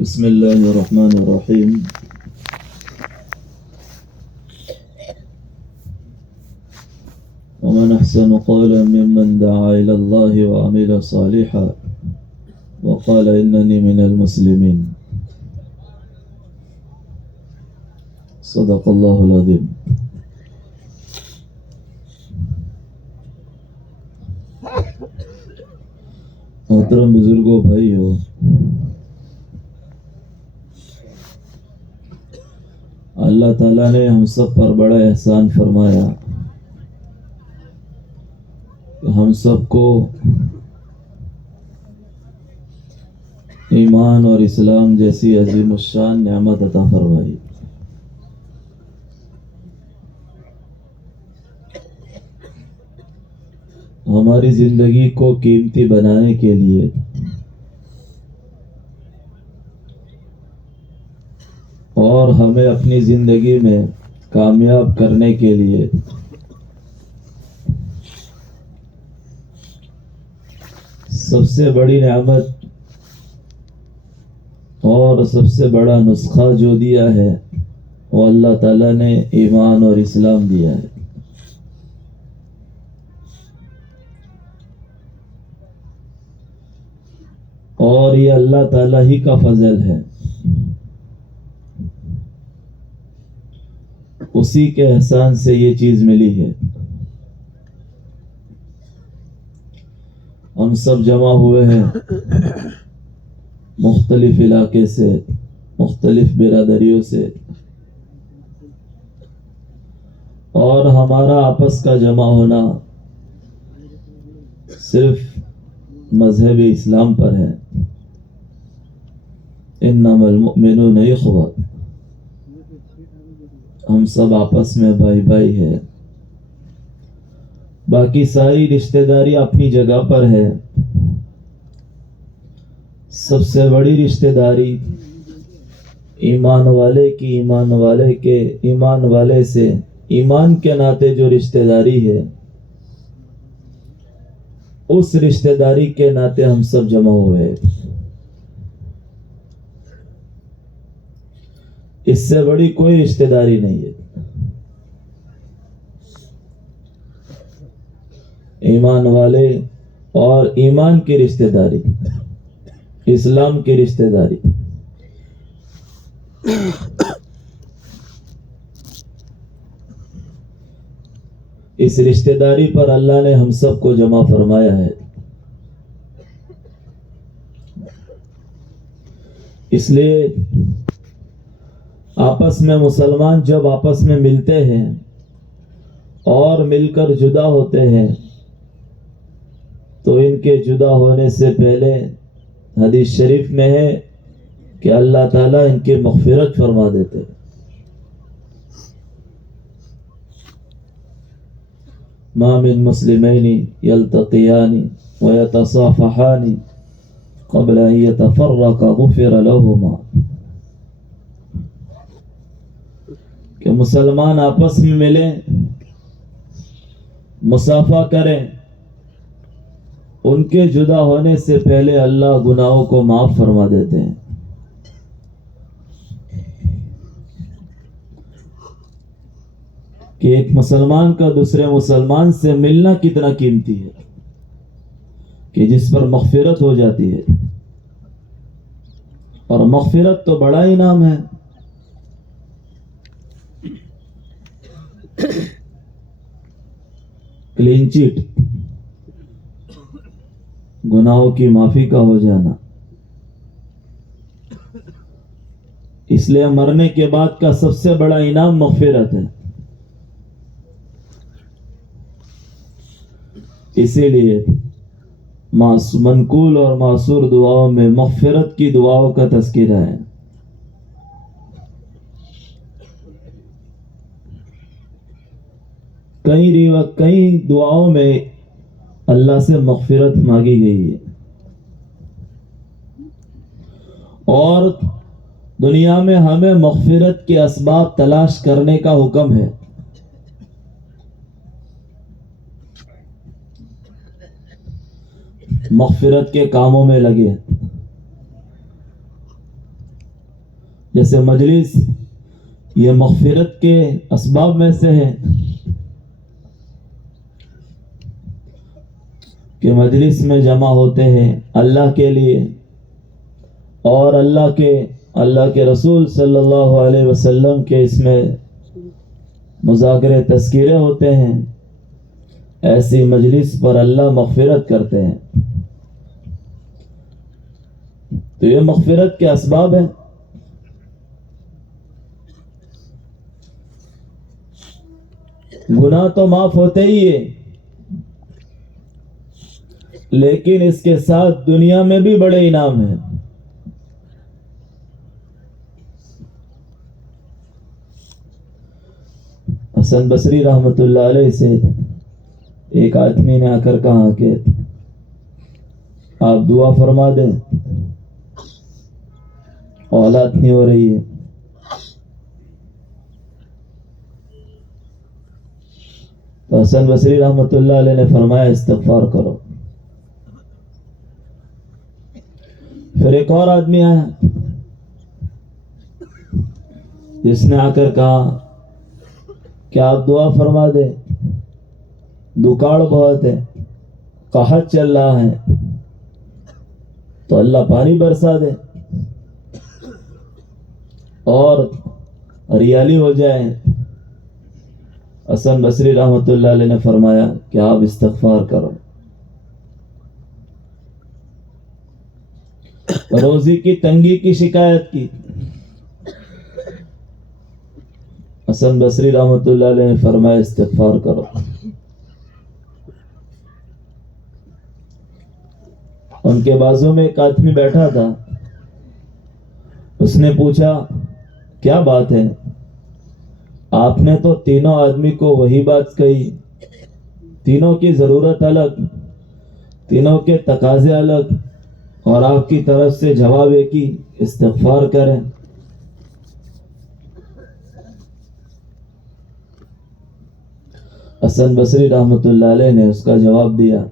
بسم الله الرحمن الرحيم. ومن أحسن قولا ممن دعا إلى الله وعمل صالحا وقال إنني من المسلمين. صدق الله العظيم. محترم بزرگوں، بھائیو، اللہ تعالیٰ نے ہم سب پر بڑا احسان فرمایا کہ ہم سب کو ایمان اور اسلام جیسی عظیم الشان نعمت عطا فرمائی. ہماری زندگی کو قیمتی بنانے کے لیے اور ہمیں اپنی زندگی میں کامیاب کرنے کے لیے سب سے بڑی نعمت اور سب سے بڑا نسخہ جو دیا ہے وہ اللہ تعالیٰ نے ایمان اور اسلام دیا ہے. اور یہ اللہ تعالیٰ ہی کا فضل ہے، اسی کے احسان سے یہ چیز ملی ہے. ہم سب جمع ہوئے ہیں مختلف علاقے سے، مختلف برادریوں سے، اور ہمارا آپس کا جمع ہونا صرف مذہب اسلام پر ہے. انما المؤمنون اخوہ، ہم سب آپس میں بھائی بھائی ہے. باقی ساری رشتہ داری اپنی جگہ پر ہے. سب سے بڑی رشتہ داری ایمان والے کی، ایمان والے کے ایمان والے سے ایمان کے ناطے جو رشتہ داری ہے، اس رشتہ داری کے ناطے ہم سب جمع ہوئے. اس سے بڑی کوئی رشتہ داری نہیں ہے. ایمان والے اور ایمان کی رشتہ داری، اسلام کی رشتہ داری. اس رشتہ داری پر اللہ نے ہم سب کو جمع فرمایا ہے. اس لیے آپس میں مسلمان جب آپس میں ملتے ہیں اور مل کر جدا ہوتے ہیں تو ان کے جدا ہونے سے پہلے حدیث شریف میں ہے کہ اللہ تعالیٰ ان کی مغفرت فرما دیتے ہیں. ما من مسلمین یلتقیان ویتصافحان قبل ان یتفرقا غفر لہما، کہ مسلمان آپس میں ملیں، مصافحہ کریں، ان کے جدا ہونے سے پہلے اللہ گناہوں کو معاف فرما دیتے ہیں. کہ ایک مسلمان کا دوسرے مسلمان سے ملنا کتنا قیمتی ہے، کہ جس پر مغفرت ہو جاتی ہے. اور مغفرت تو بڑا انعام ہے. کلین چیٹ، گناہوں کی معافی کا ہو جانا. اس لیے مرنے کے بعد کا سب سے بڑا انعام مغفرت ہے. اسی لیے منقول اور معصور دعاؤں میں مغفرت کی دعاؤں کا تذکرہ ہے. کئی دعاؤں میں اللہ سے مغفرت مانگی گئی ہے. اور دنیا میں ہمیں مغفرت کے اسباب تلاش کرنے کا حکم ہے. مغفرت کے کاموں میں لگے. جیسے مجلس یہ مغفرت کے اسباب میں سے ہے کہ مجلس میں جمع ہوتے ہیں اللہ کے لیے اور اللہ کے رسول صلی اللہ علیہ وسلم کے اس میں مذاکرے تذکیرے ہوتے ہیں. ایسی مجلس پر اللہ مغفرت کرتے ہیں. تو یہ مغفرت کے اسباب ہیں. گناہ تو معاف ہوتے ہی ہے، لیکن اس کے ساتھ دنیا میں بھی بڑے انعام ہیں. حسن بصری رحمت اللہ علیہ سے ایک آدمی نے آ کر کہا کہ آپ دعا فرما دیں، اولاد نہیں ہو رہی ہے. تو حسن بصری رحمت اللہ علیہ نے فرمایا استغفار کرو. پھر ایک اور آدمی آیا جس نے آ کر کہا کہ آپ دعا فرما دیں، دکاڑ بہت ہے، قحط چل رہا ہے، تو اللہ پانی برسا دے اور ہریالی ہو جائے. حسن بصری رحمت اللہ علیہ نے فرمایا کہ آپ استغفار کرو. روزی کی تنگی کی شکایت کی. حسن بصری رحمت اللہ علیہ نے فرمایا استغفار کرو. ان کے بازو میں ایک آدمی بیٹھا تھا. اس نے پوچھا کیا بات ہے؟ آپ نے تو تینوں آدمی کو وہی بات کہی، تینوں کی ضرورت الگ، تینوں کے تقاضے الگ، اور آپ کی طرف سے جواب ہے کہ استغفار کریں. حسن بصری رحمت اللہ علیہ نے اس کا جواب دیا.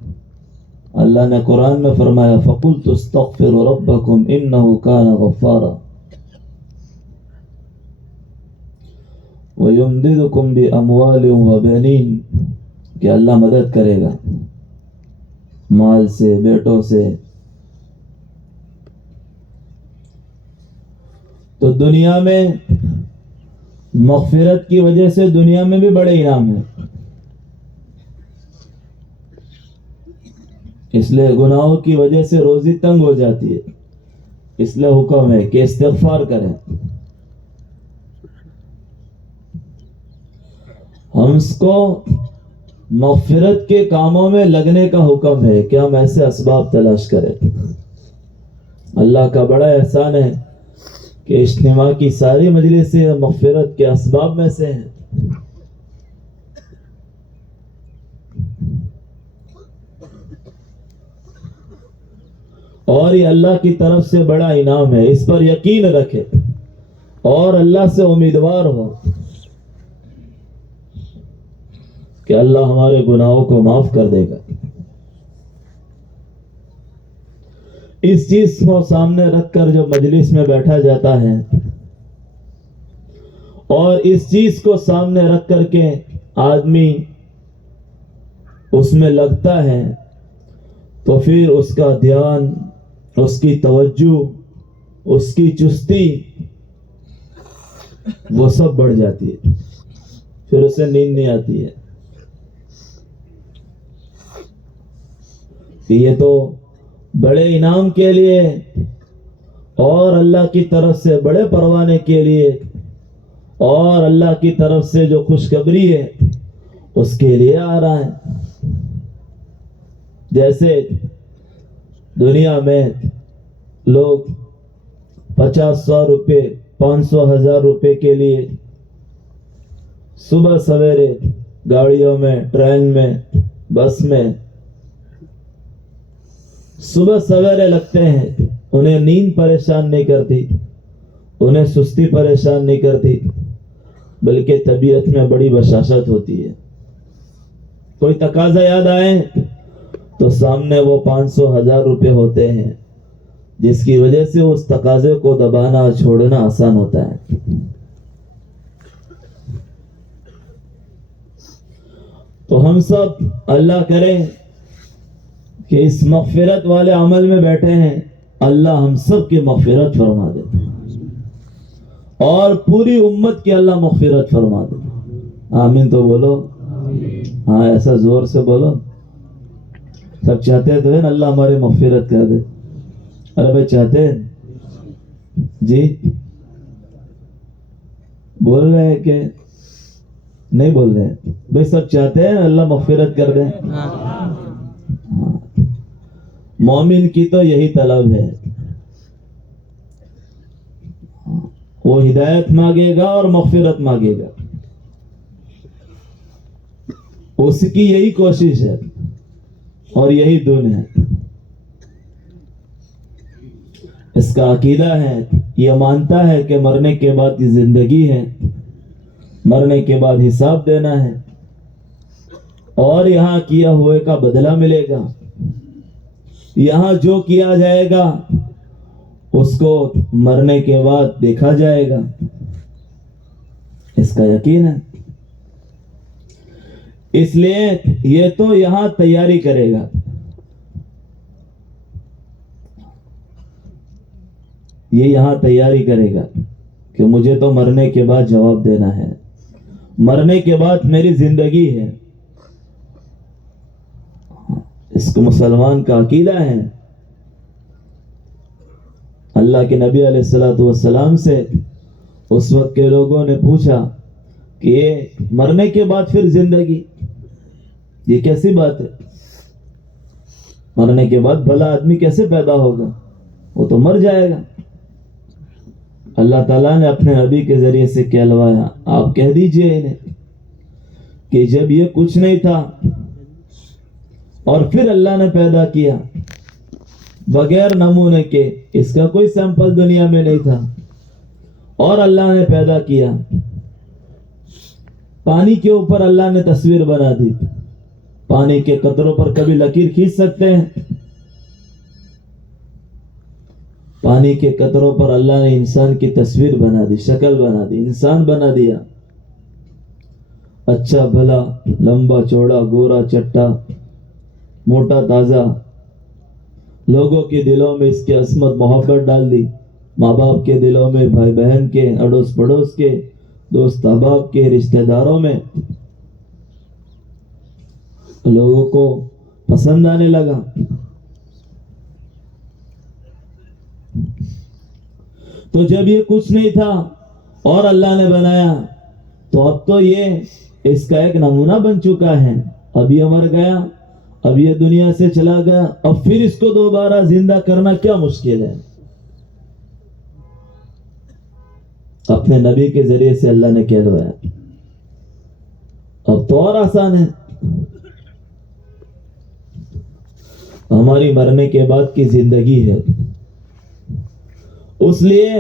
اللہ نے قرآن میں فرمایا فَقُلْتُ اسْتَغْفِرُوا رَبَّكُمْ إِنَّهُ كَانَ غَفَّارًا وَيُمْدِدُكُمْ بِأَمْوَالٍ وَبَنِينَ، کہ اللہ مدد کرے گا مال سے، بیٹوں سے. تو دنیا میں مغفرت کی وجہ سے دنیا میں بھی بڑے انعام ہیں. اس لیے گناہوں کی وجہ سے روزی تنگ ہو جاتی ہے، اس لیے حکم ہے کہ استغفار کریں. ہم اس کو مغفرت کے کاموں میں لگنے کا حکم ہے کہ ہم ایسے اسباب تلاش کریں. اللہ کا بڑا احسان ہے کہ اجتماع کی ساری مجلسیں مغفرت کے اسباب میں سے ہیں. اور یہ اللہ کی طرف سے بڑا انعام ہے، اس پر یقین رکھے اور اللہ سے امیدوار ہو کہ اللہ ہمارے گناہوں کو معاف کر دے گا. اس چیز کو سامنے رکھ کر جب مجلس میں بیٹھا جاتا ہے اور اس چیز کو سامنے رکھ کر کے آدمی اس میں لگتا ہے تو پھر اس کا دھیان، اس کی توجہ، اس کی چستی وہ سب بڑھ جاتی ہے. پھر اسے نیند نہیں آتی ہے. یہ تو بڑے انعام کے لیے اور اللہ کی طرف سے بڑے پروانے کے لیے اور اللہ کی طرف سے جو خوشخبری ہے اس کے لیے آ رہا ہے. جیسے دنیا میں لوگ 50-100 روپے 500,000 روپے کے لیے صبح سویرے گاڑیوں میں، ٹرین میں، بس میں صبح سویرے لگتے ہیں. انہیں نیند پریشان نہیں کرتی، انہیں سستی پریشان نہیں کرتی، بلکہ طبیعت میں بڑی بشاشت ہوتی ہے. کوئی تقاضا یاد آئے تو سامنے وہ 500,000 روپے ہوتے ہیں جس کی وجہ سے اس تقاضے کو دبانا چھوڑنا آسان ہوتا ہے. تو ہم سب اللہ کرے کہ اس مغفرت والے عمل میں بیٹھے ہیں، اللہ ہم سب کی مغفرت فرما دے اور پوری امت کی اللہ مغفرت فرما دے. آمین تو بولو. ہاں ایسا زور سے بولو. سب چاہتے تو ہے نا اللہ ہماری مغفرت کر دے. ارے بھائی چاہتے ہیں جی؟ بول رہے ہیں کہ نہیں بول رہے ہیں؟ بھائی سب چاہتے ہیں اللہ مغفرت کر دے. مومن کی تو یہی طلب ہے، وہ ہدایت مانگے گا اور مغفرت مانگے گا، اس کی یہی کوشش ہے اور یہی دن ہے. اس کا عقیدہ ہے، یہ مانتا ہے کہ مرنے کے بعد کی زندگی ہے، مرنے کے بعد حساب دینا ہے اور یہاں کیا ہوئے کا بدلہ ملے گا. یہاں جو کیا جائے گا اس کو مرنے کے بعد دیکھا جائے گا. اس کا یقین ہے. اس لیے یہ تو یہاں تیاری کرے گا. یہ یہاں تیاری کرے گا کہ مجھے تو مرنے کے بعد جواب دینا ہے، مرنے کے بعد میری زندگی ہے. اس کو مسلمان کا عقیدہ ہے. اللہ کے نبی علیہ الصلوۃ والسلام سے اس وقت کے لوگوں نے پوچھا کہ یہ مرنے کے بعد پھر زندگی، یہ کیسی بات ہے؟ مرنے کے بعد بھلا آدمی کیسے پیدا ہوگا؟ وہ تو مر جائے گا. اللہ تعالیٰ نے اپنے نبی کے ذریعے سے کہلوایا، آپ کہہ دیجئے انہیں کہ جب یہ کچھ نہیں تھا اور پھر اللہ نے پیدا کیا بغیر نمونے کے، اس کا کوئی سیمپل دنیا میں نہیں تھا اور اللہ نے پیدا کیا. پانی کے اوپر اللہ نے تصویر بنا دی. پانی کے قطروں پر کبھی لکیر کھینچ سکتے ہیں؟ پانی کے قطروں پر اللہ نے انسان کی تصویر بنا دی، شکل بنا دی، انسان بنا دیا. اچھا بھلا، لمبا چوڑا، گورا چٹا، موٹا تازہ. لوگوں کے دلوں میں اس کی عصمت محبت ڈال دی. ماں باپ کے دلوں میں، بھائی بہن کے، اڑوس پڑوس کے، دوست احباب کے، رشتہ داروں میں لوگوں کو پسند آنے لگا. تو جب یہ کچھ نہیں تھا اور اللہ نے بنایا تو اب تو یہ اس کا ایک نمونہ بن چکا ہے. اب یہ مر گیا، اب یہ دنیا سے چلا گیا، اب پھر اس کو دوبارہ زندہ کرنا کیا مشکل ہے؟ اپنے نبی کے ذریعے سے اللہ نے کہلوایا. اب تو اور آسان ہے. ہماری مرنے کے بعد کی زندگی ہے، اس لیے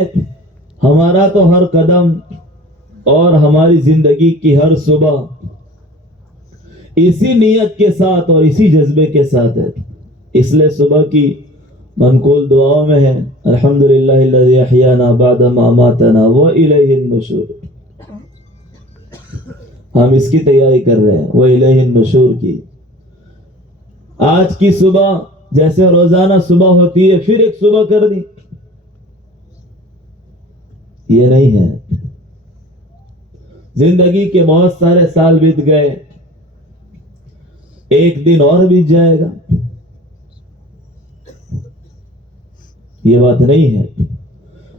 ہمارا تو ہر قدم اور ہماری زندگی کی ہر صبح اسی نیت کے ساتھ اور اسی جذبے کے ساتھ ہے. اس لیے صبح کی منقول دعاؤں میں ہے، الحمدللہ الذی احیانا بعد ما اماتنا والیہ النشور. ہم اس کی تیاری کر رہے ہیں، والیہ النشور کی. آج کی صبح جیسے روزانہ صبح ہوتی ہے پھر ایک صبح کر دی، یہ نہیں ہے. زندگی کے بہت سارے سال بیت گئے، ایک دن اور بیت جائے گا، یہ بات نہیں ہے.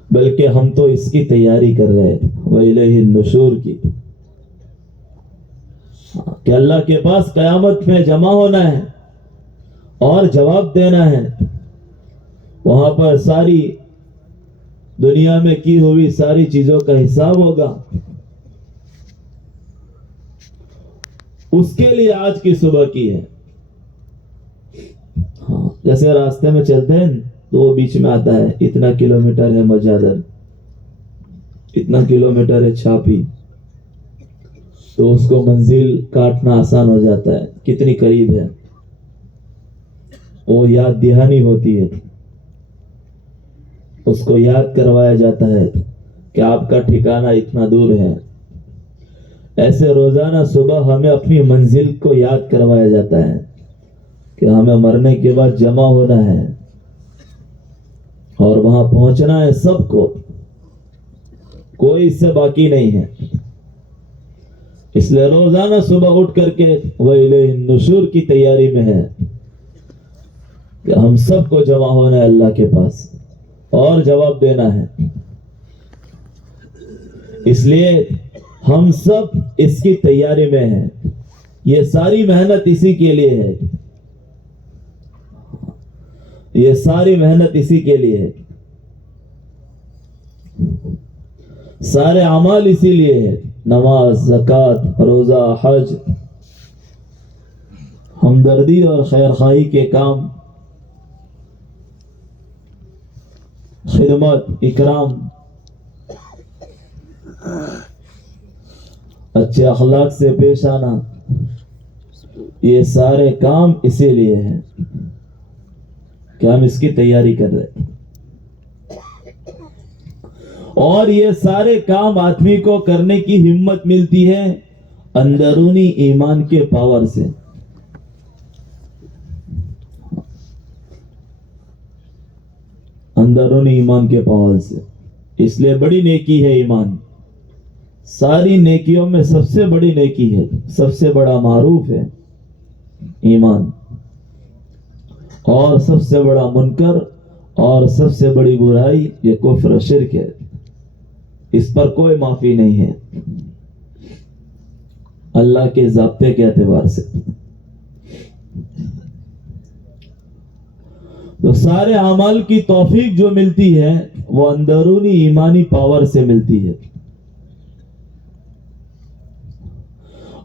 بلکہ ہم تو اس کی تیاری کر رہے ہیں، وَإِلَيْهِ النُّشُورِ کی، کہ اللہ کے پاس قیامت میں جمع ہونا ہے اور جواب دینا ہے. وہاں پر ساری دنیا میں کی ہوئی ساری چیزوں کا حساب ہوگا. اس کے لیے آج کی صبح کی ہے. ہاں جیسے راستے میں چلتے ہیں تو وہ بیچ میں آتا ہے، اتنا کلومیٹر ہے مجادر، اتنا کلومیٹر ہے چھاپی، تو اس کو منزل کاٹنا آسان ہو جاتا ہے، کتنی قریب ہے وہ یاد دہانی ہوتی ہے. اس کو یاد کروایا جاتا ہے کہ آپ کا ٹھکانہ اتنا دور ہے. ایسے روزانہ صبح ہمیں اپنی منزل کو یاد کروایا جاتا ہے کہ ہمیں مرنے کے بعد جمع ہونا ہے اور وہاں پہنچنا ہے سب کو, کوئی اس سے باقی نہیں ہے. اس لیے روزانہ صبح اٹھ کر کے وَإِلَيْهِ النُّشُورِ کی تیاری میں ہے کہ ہم سب کو جمع ہونا ہے اللہ کے پاس اور جواب دینا ہے. اس لیے ہم سب اس کی تیاری میں ہیں. یہ ساری محنت اسی کے لیے ہے, یہ ساری محنت اسی کے لیے ہے, سارے اعمال اسی لیے ہے. نماز, زکوٰۃ, روزہ, حج, ہمدردی اور خیرخواہی کے کام, خدمت, اکرام, اچھے اخلاق سے پیش آنا, یہ سارے کام اسی لیے ہیں کہ ہم اس کی تیاری کر رہے ہیں. اور یہ سارے کام آدمی کو کرنے کی ہمت ملتی ہے اندرونی ایمان کے پاور سے. اندرونی ایمان کے پاور سے. اس لیے بڑی نیکی ہے ایمان. ساری نیکیوں میں سب سے بڑی نیکی ہے, سب سے بڑا معروف ہے ایمان, اور سب سے بڑا منکر اور سب سے بڑی برائی یہ کفر و شرک ہے. اس پر کوئی معافی نہیں ہے اللہ کے ضابطے کے اعتبار سے. تو سارے اعمال کی توفیق جو ملتی ہے وہ اندرونی ایمانی پاور سے ملتی ہے.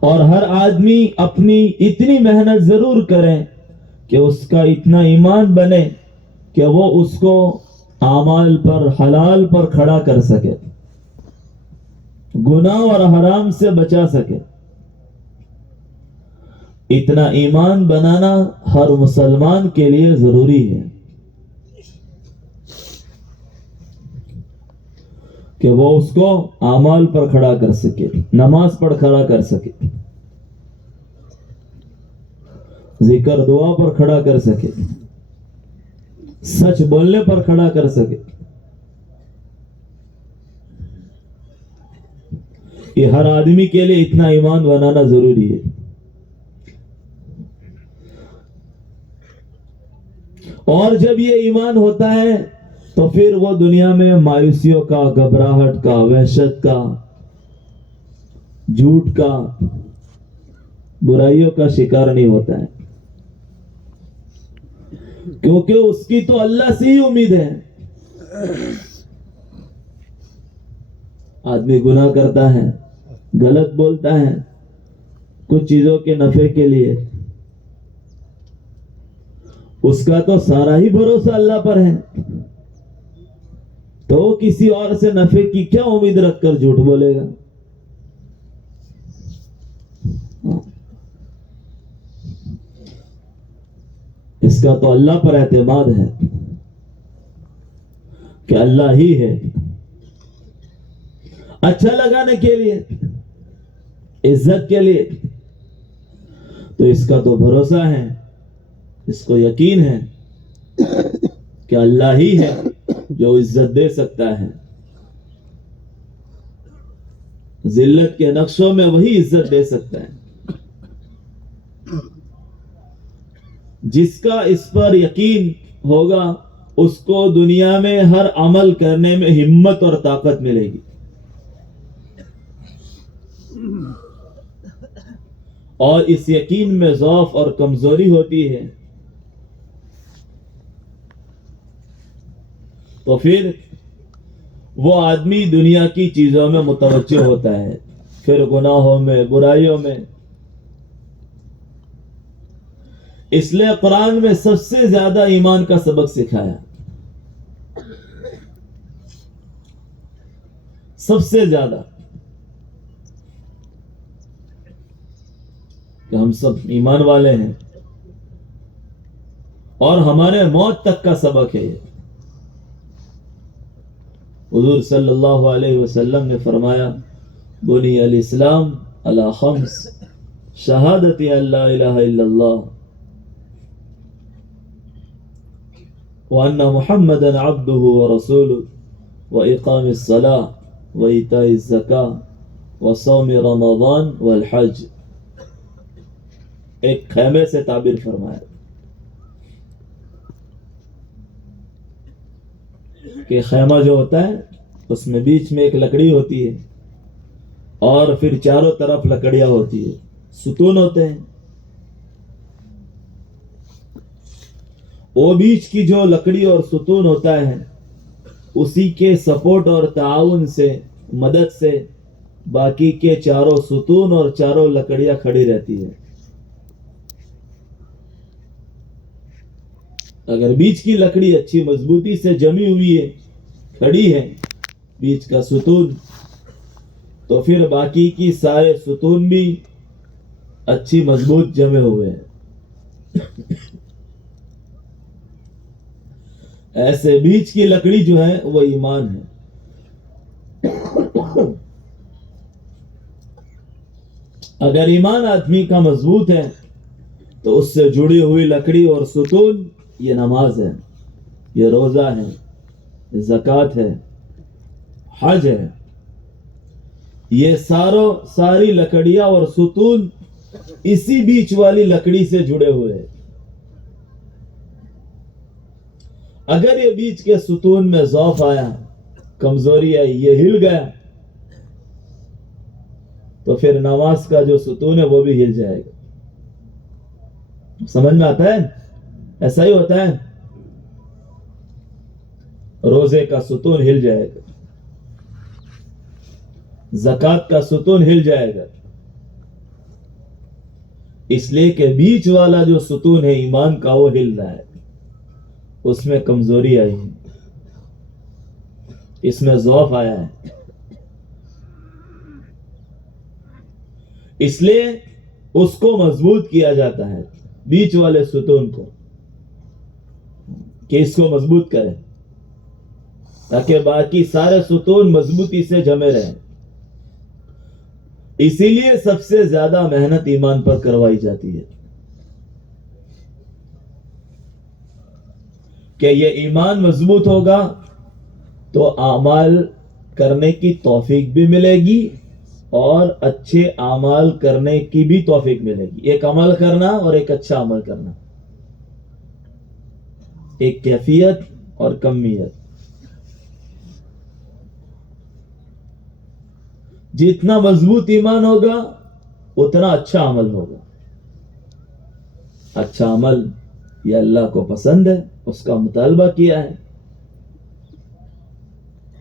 اور ہر آدمی اپنی اتنی محنت ضرور کرے کہ اس کا اتنا ایمان بنے کہ وہ اس کو اعمال پر, حلال پر کھڑا کر سکے, گناہ اور حرام سے بچا سکے. اتنا ایمان بنانا ہر مسلمان کے لیے ضروری ہے کہ وہ اس کو اعمال پر کھڑا کر سکے, نماز پر کھڑا کر سکے, ذکر دعا پر کھڑا کر سکے, سچ بولنے پر کھڑا کر سکے. یہ ہر آدمی کے لیے اتنا ایمان بنانا ضروری ہے. اور جب یہ ایمان ہوتا ہے تو پھر وہ دنیا میں مایوسیوں کا, گھبراہٹ کا, وحشت کا, جھوٹ کا, برائیوں کا شکار نہیں ہوتا ہے, کیونکہ اس کی تو اللہ سے ہی امید ہے. آدمی گناہ کرتا ہے, غلط بولتا ہے کچھ چیزوں کے نفع کے لیے, اس کا تو سارا ہی بھروسہ اللہ پر ہے, تو کسی اور سے نفع کی کیا امید رکھ کر جھوٹ بولے گا. اس کا تو اللہ پر اعتماد ہے کہ اللہ ہی ہے, اچھا لگانے کے لیے, عزت کے لیے. تو اس کا تو بھروسہ ہے, اس کو یقین ہے کہ اللہ ہی ہے جو عزت دے سکتا ہے. ذلت کے نقشوں میں وہی عزت دے سکتا ہے. جس کا اس پر یقین ہوگا اس کو دنیا میں ہر عمل کرنے میں ہمت اور طاقت ملے گی. اور اس یقین میں ضعف اور کمزوری ہوتی ہے تو پھر وہ آدمی دنیا کی چیزوں میں متوجہ ہوتا ہے, پھر گناہوں میں, برائیوں میں. اس لیے قرآن میں سب سے زیادہ ایمان کا سبق سکھایا, سب سے زیادہ, کہ ہم سب ایمان والے ہیں اور ہمارے موت تک کا سبق ہے. حضور صلی اللہ علیہ وسلم نے فرمایا بنی الاسلام علی خمس شہادت ان لا الہ الا اللہ وان محمدا عبدہ ورسولہ واقام الصلاة وایتاء الزکاة وصوم رمضان والحج. ایک خیمے سے تعبیر فرمایا کہ خیمہ جو ہوتا ہے اس میں بیچ میں ایک لکڑی ہوتی ہے اور پھر چاروں طرف لکڑیاں ہوتی ہے, ستون ہوتے ہیں. وہ بیچ کی جو لکڑی اور ستون ہوتا ہے اسی کے سپورٹ اور تعاون سے, مدد سے باقی کے چاروں ستون اور چاروں لکڑیاں کھڑی رہتی ہے. اگر بیچ کی لکڑی اچھی مضبوطی سے جمی ہوئی ہے, کھڑی ہے بیچ کا ستون, تو پھر باقی کی سارے ستون بھی اچھی مضبوط جمے ہوئے ہیں. ایسے بیچ کی لکڑی جو ہے وہ ایمان ہے. اگر ایمان آدمی کا مضبوط ہے تو اس سے جڑی ہوئی لکڑی اور ستون یہ نماز ہے, یہ روزہ ہے, یہ زکوٰۃ ہے, حج ہے. یہ ساری لکڑیاں اور ستون اسی بیچ والی لکڑی سے جڑے ہوئے ہیں. اگر یہ بیچ کے ستون میں ضعف آیا, کمزوری آئی, یہ ہل گیا, تو پھر نماز کا جو ستون ہے وہ بھی ہل جائے گا. سمجھ میں آتا ہے؟ ایسا ہی ہوتا ہے. روزے کا ستون ہل جائے گا, زکوٰۃ کا ستون ہل جائے گا, اس لیے کہ بیچ والا جو ستون ہے ایمان کا وہ ہل رہا ہے, اس میں کمزوری آئی ہے, اس میں ضعف آیا ہے. اس لیے اس کو مضبوط کیا جاتا ہے, بیچ والے ستون کو, کہ اس کو مضبوط کرے تاکہ باقی سارے ستون مضبوطی سے جمے رہیں. اسی لیے سب سے زیادہ محنت ایمان پر کروائی جاتی ہے کہ یہ ایمان مضبوط ہوگا تو اعمال کرنے کی توفیق بھی ملے گی اور اچھے اعمال کرنے کی بھی توفیق ملے گی. ایک عمل کرنا اور ایک اچھا عمل کرنا, ایک کیفیت اور کمیت. جتنا مضبوط ایمان ہوگا اتنا اچھا عمل ہوگا. اچھا عمل یہ اللہ کو پسند ہے, اس کا مطالبہ کیا ہے.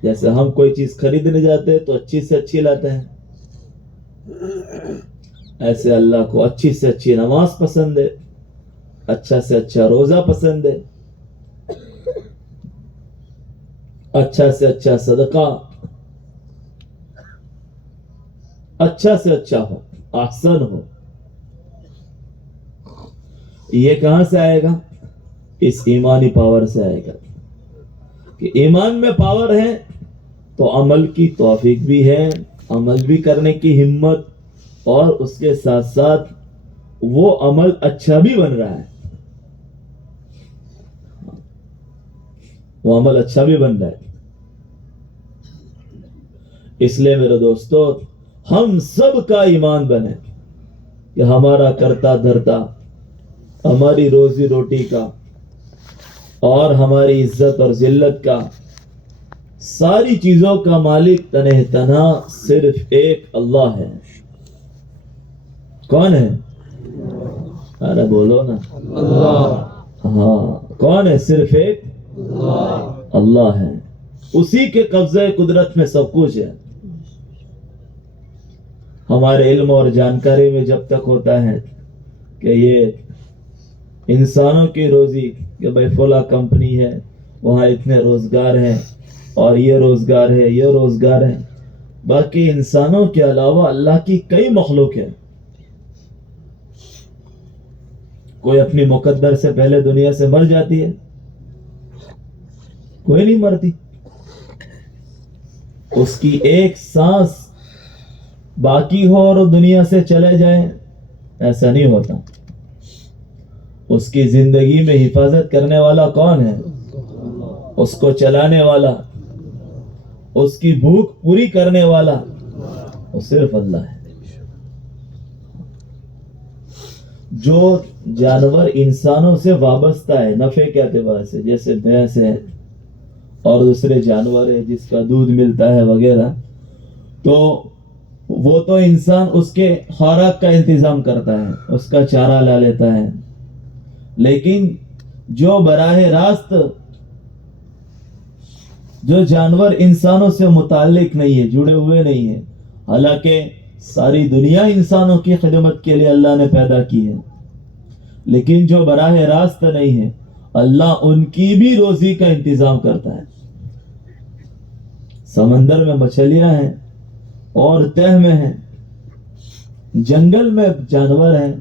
جیسے ہم کوئی چیز خریدنے جاتے ہیں تو اچھی سے اچھی لاتے ہیں, ایسے اللہ کو اچھی سے اچھی نماز پسند ہے, اچھا سے اچھا روزہ پسند ہے, اچھا سے اچھا صدقہ, اچھا سے اچھا ہو, احسن ہو. یہ کہاں سے آئے گا؟ اس ایمانی پاور سے آئے گا کہ ایمان میں پاور ہے تو عمل کی توفیق بھی ہے, عمل بھی کرنے کی ہمت, اور اس کے ساتھ ساتھ وہ عمل اچھا بھی بن رہا ہے, وہ عمل اچھا بھی بن رہا ہے. اس لیے میرے دوستو ہم سب کا ایمان بنے کہ ہمارا کرتا دھرتا, ہماری روزی روٹی کا اور ہماری عزت اور ذلت کا, ساری چیزوں کا مالک تنہ تنہا صرف ایک اللہ ہے. کون ہے؟ ارے بولو نا, اللہ. ہاں, کون ہے؟ صرف ایک اللہ ہے. اسی کے قبضہ قدرت میں سب کچھ ہے. ہمارے علم اور جانکاری میں جب تک ہوتا ہے کہ یہ انسانوں کی روزی, کہ بھائی فلاں کمپنی ہے, وہاں اتنے روزگار ہیں, اور یہ روزگار ہے, یہ روزگار ہے, باقی انسانوں کے علاوہ اللہ کی کئی مخلوق ہیں. کوئی اپنی مقدر سے پہلے دنیا سے مر جاتی ہے؟ کوئی نہیں مرتی. اس کی ایک سانس باقی ہو اور دنیا سے چلے جائے، ایسا نہیں ہوتا. اس کی زندگی میں حفاظت کرنے والا کون ہے؟ اس کو چلانے والا، اس کی بھوک پوری کرنے والا وہ صرف اللہ ہے. جو جانور انسانوں سے وابستہ ہے نفع کے اعتبار سے، جیسے بھینس ہے اور دوسرے جانور ہے جس کا دودھ ملتا ہے وغیرہ، تو وہ تو انسان اس کے خوراک کا انتظام کرتا ہے، اس کا چارہ لا لیتا ہے. لیکن جو براہ راست جو جانور انسانوں سے متعلق نہیں ہے، جڑے ہوئے نہیں ہیں، حالانکہ ساری دنیا انسانوں کی خدمت کے لیے اللہ نے پیدا کی ہے، لیکن جو براہ راست نہیں ہے اللہ ان کی بھی روزی کا انتظام کرتا ہے. سمندر میں مچھلیاں ہیں اور تہ میں ہیں، جنگل میں جانور ہیں.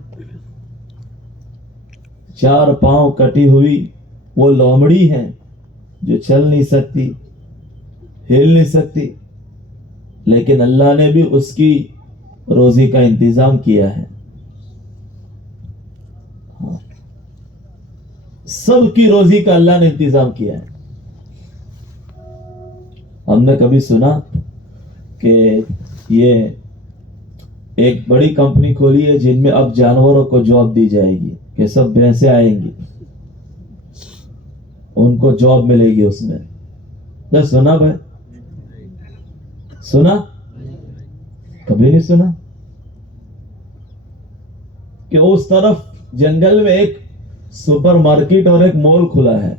4 پاؤں کٹی ہوئی وہ لومڑی ہے جو چل نہیں سکتی، ہل نہیں سکتی، لیکن اللہ نے بھی اس کی روزی کا انتظام کیا ہے. سب کی روزی کا اللہ نے انتظام کیا ہے. ہم نے کبھی سنا کہ یہ ایک بڑی کمپنی کھولی ہے جن میں اب جانوروں کو جاب دی جائے گی کہ سب بھینسیں آئیں گی، ان کو جاب ملے گی اس میں. نہ سنا بھائی؟ سنا؟ کبھی نہیں سنا کہ اس طرف جنگل میں ایک سپر مارکیٹ اور ایک مال کھلا ہے